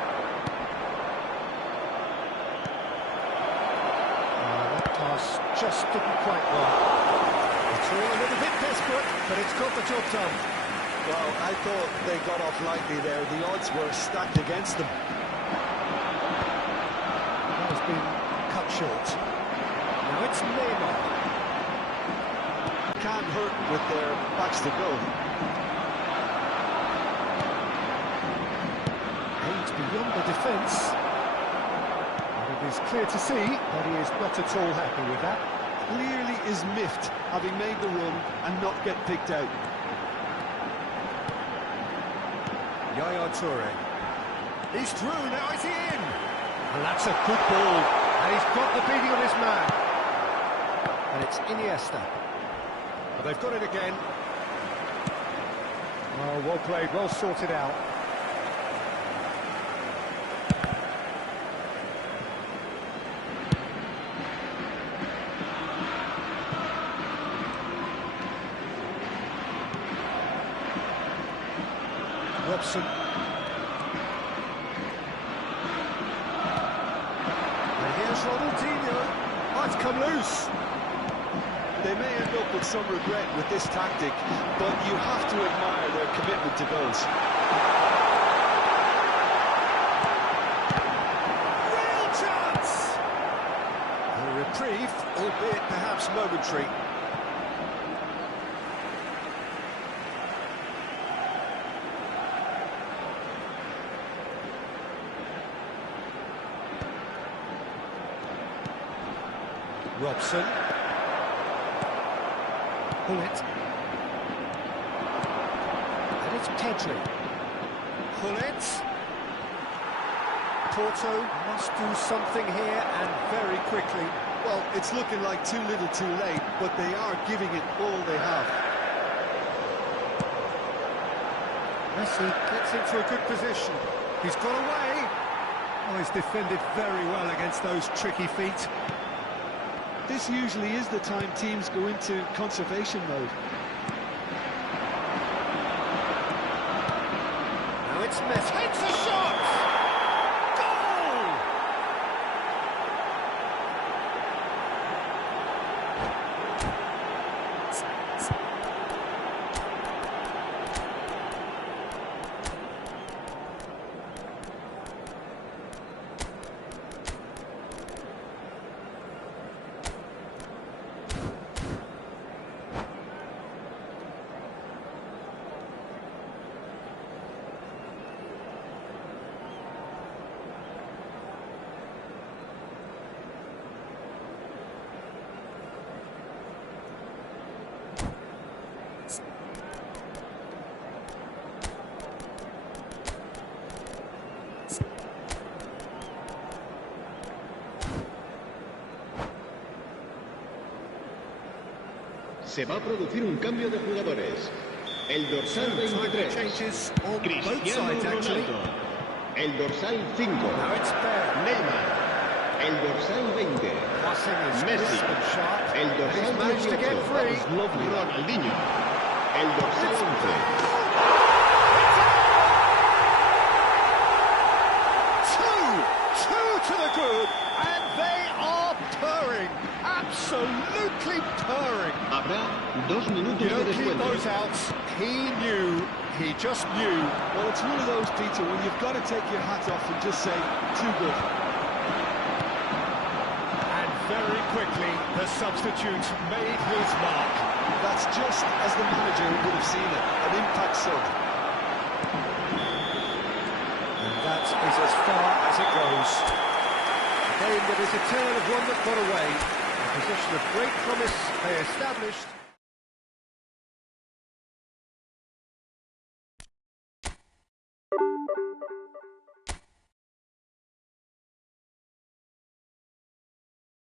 That pass just didn't quite work. It's all a little bit desperate, but it's got the job done. Well, I thought they got off lightly there. The odds were stacked against them. That has been cut short. Now it's Neymar. Can't hurt with their backs to goal. Aimed beyond the defence. And it is clear to see that he is not at all happy with that. Clearly is miffed, having made the run and not get picked out. Yaya Toure. He's through, now is he in? And that's a good ball. And he's got the beating of his man. And it's Iniesta. But they've got it again. Oh, well played, well sorted out. Robson. And here's Ronaldinho. Oh, it's come loose. They may end up with some regret with this tactic, but you have to admire their commitment to goals. Real chance! A reprieve, albeit perhaps momentary. Robson. Bullet. And it's Pedri. Bullet. Porto must do something here, and very quickly. Well, it's looking like too little too late, but they are giving it all they have. Messi gets into a good position. He's got away. Oh, he's defended very well against those tricky feet. This usually is the time teams go into conservation mode. Now it's Messi. Hits a shot! Goal! Se va a producir un cambio de jugadores. El dorsal 23, Changes on both Cristiano sides, actually. Ronaldo. El dorsal 5, Now it's Bale. Neymar. El dorsal 20, Passing is Messi. crisp and sharp. El And he's dorsal managed to 18, get free. Ronaldinho. El dorsal 11, Two to the good, and they are purring, absolutely purring. habrá 2 minutos You de don't keep descuento. those outs. He just knew. Well, it's one of those, Peter, when you've got to take your hat off and just say, too good. And very quickly, the substitute made his mark. That's just as the manager would have seen it, an impact sub. And that is as far as it goes. A game that is a tale of one that got away. A position of great promise they established.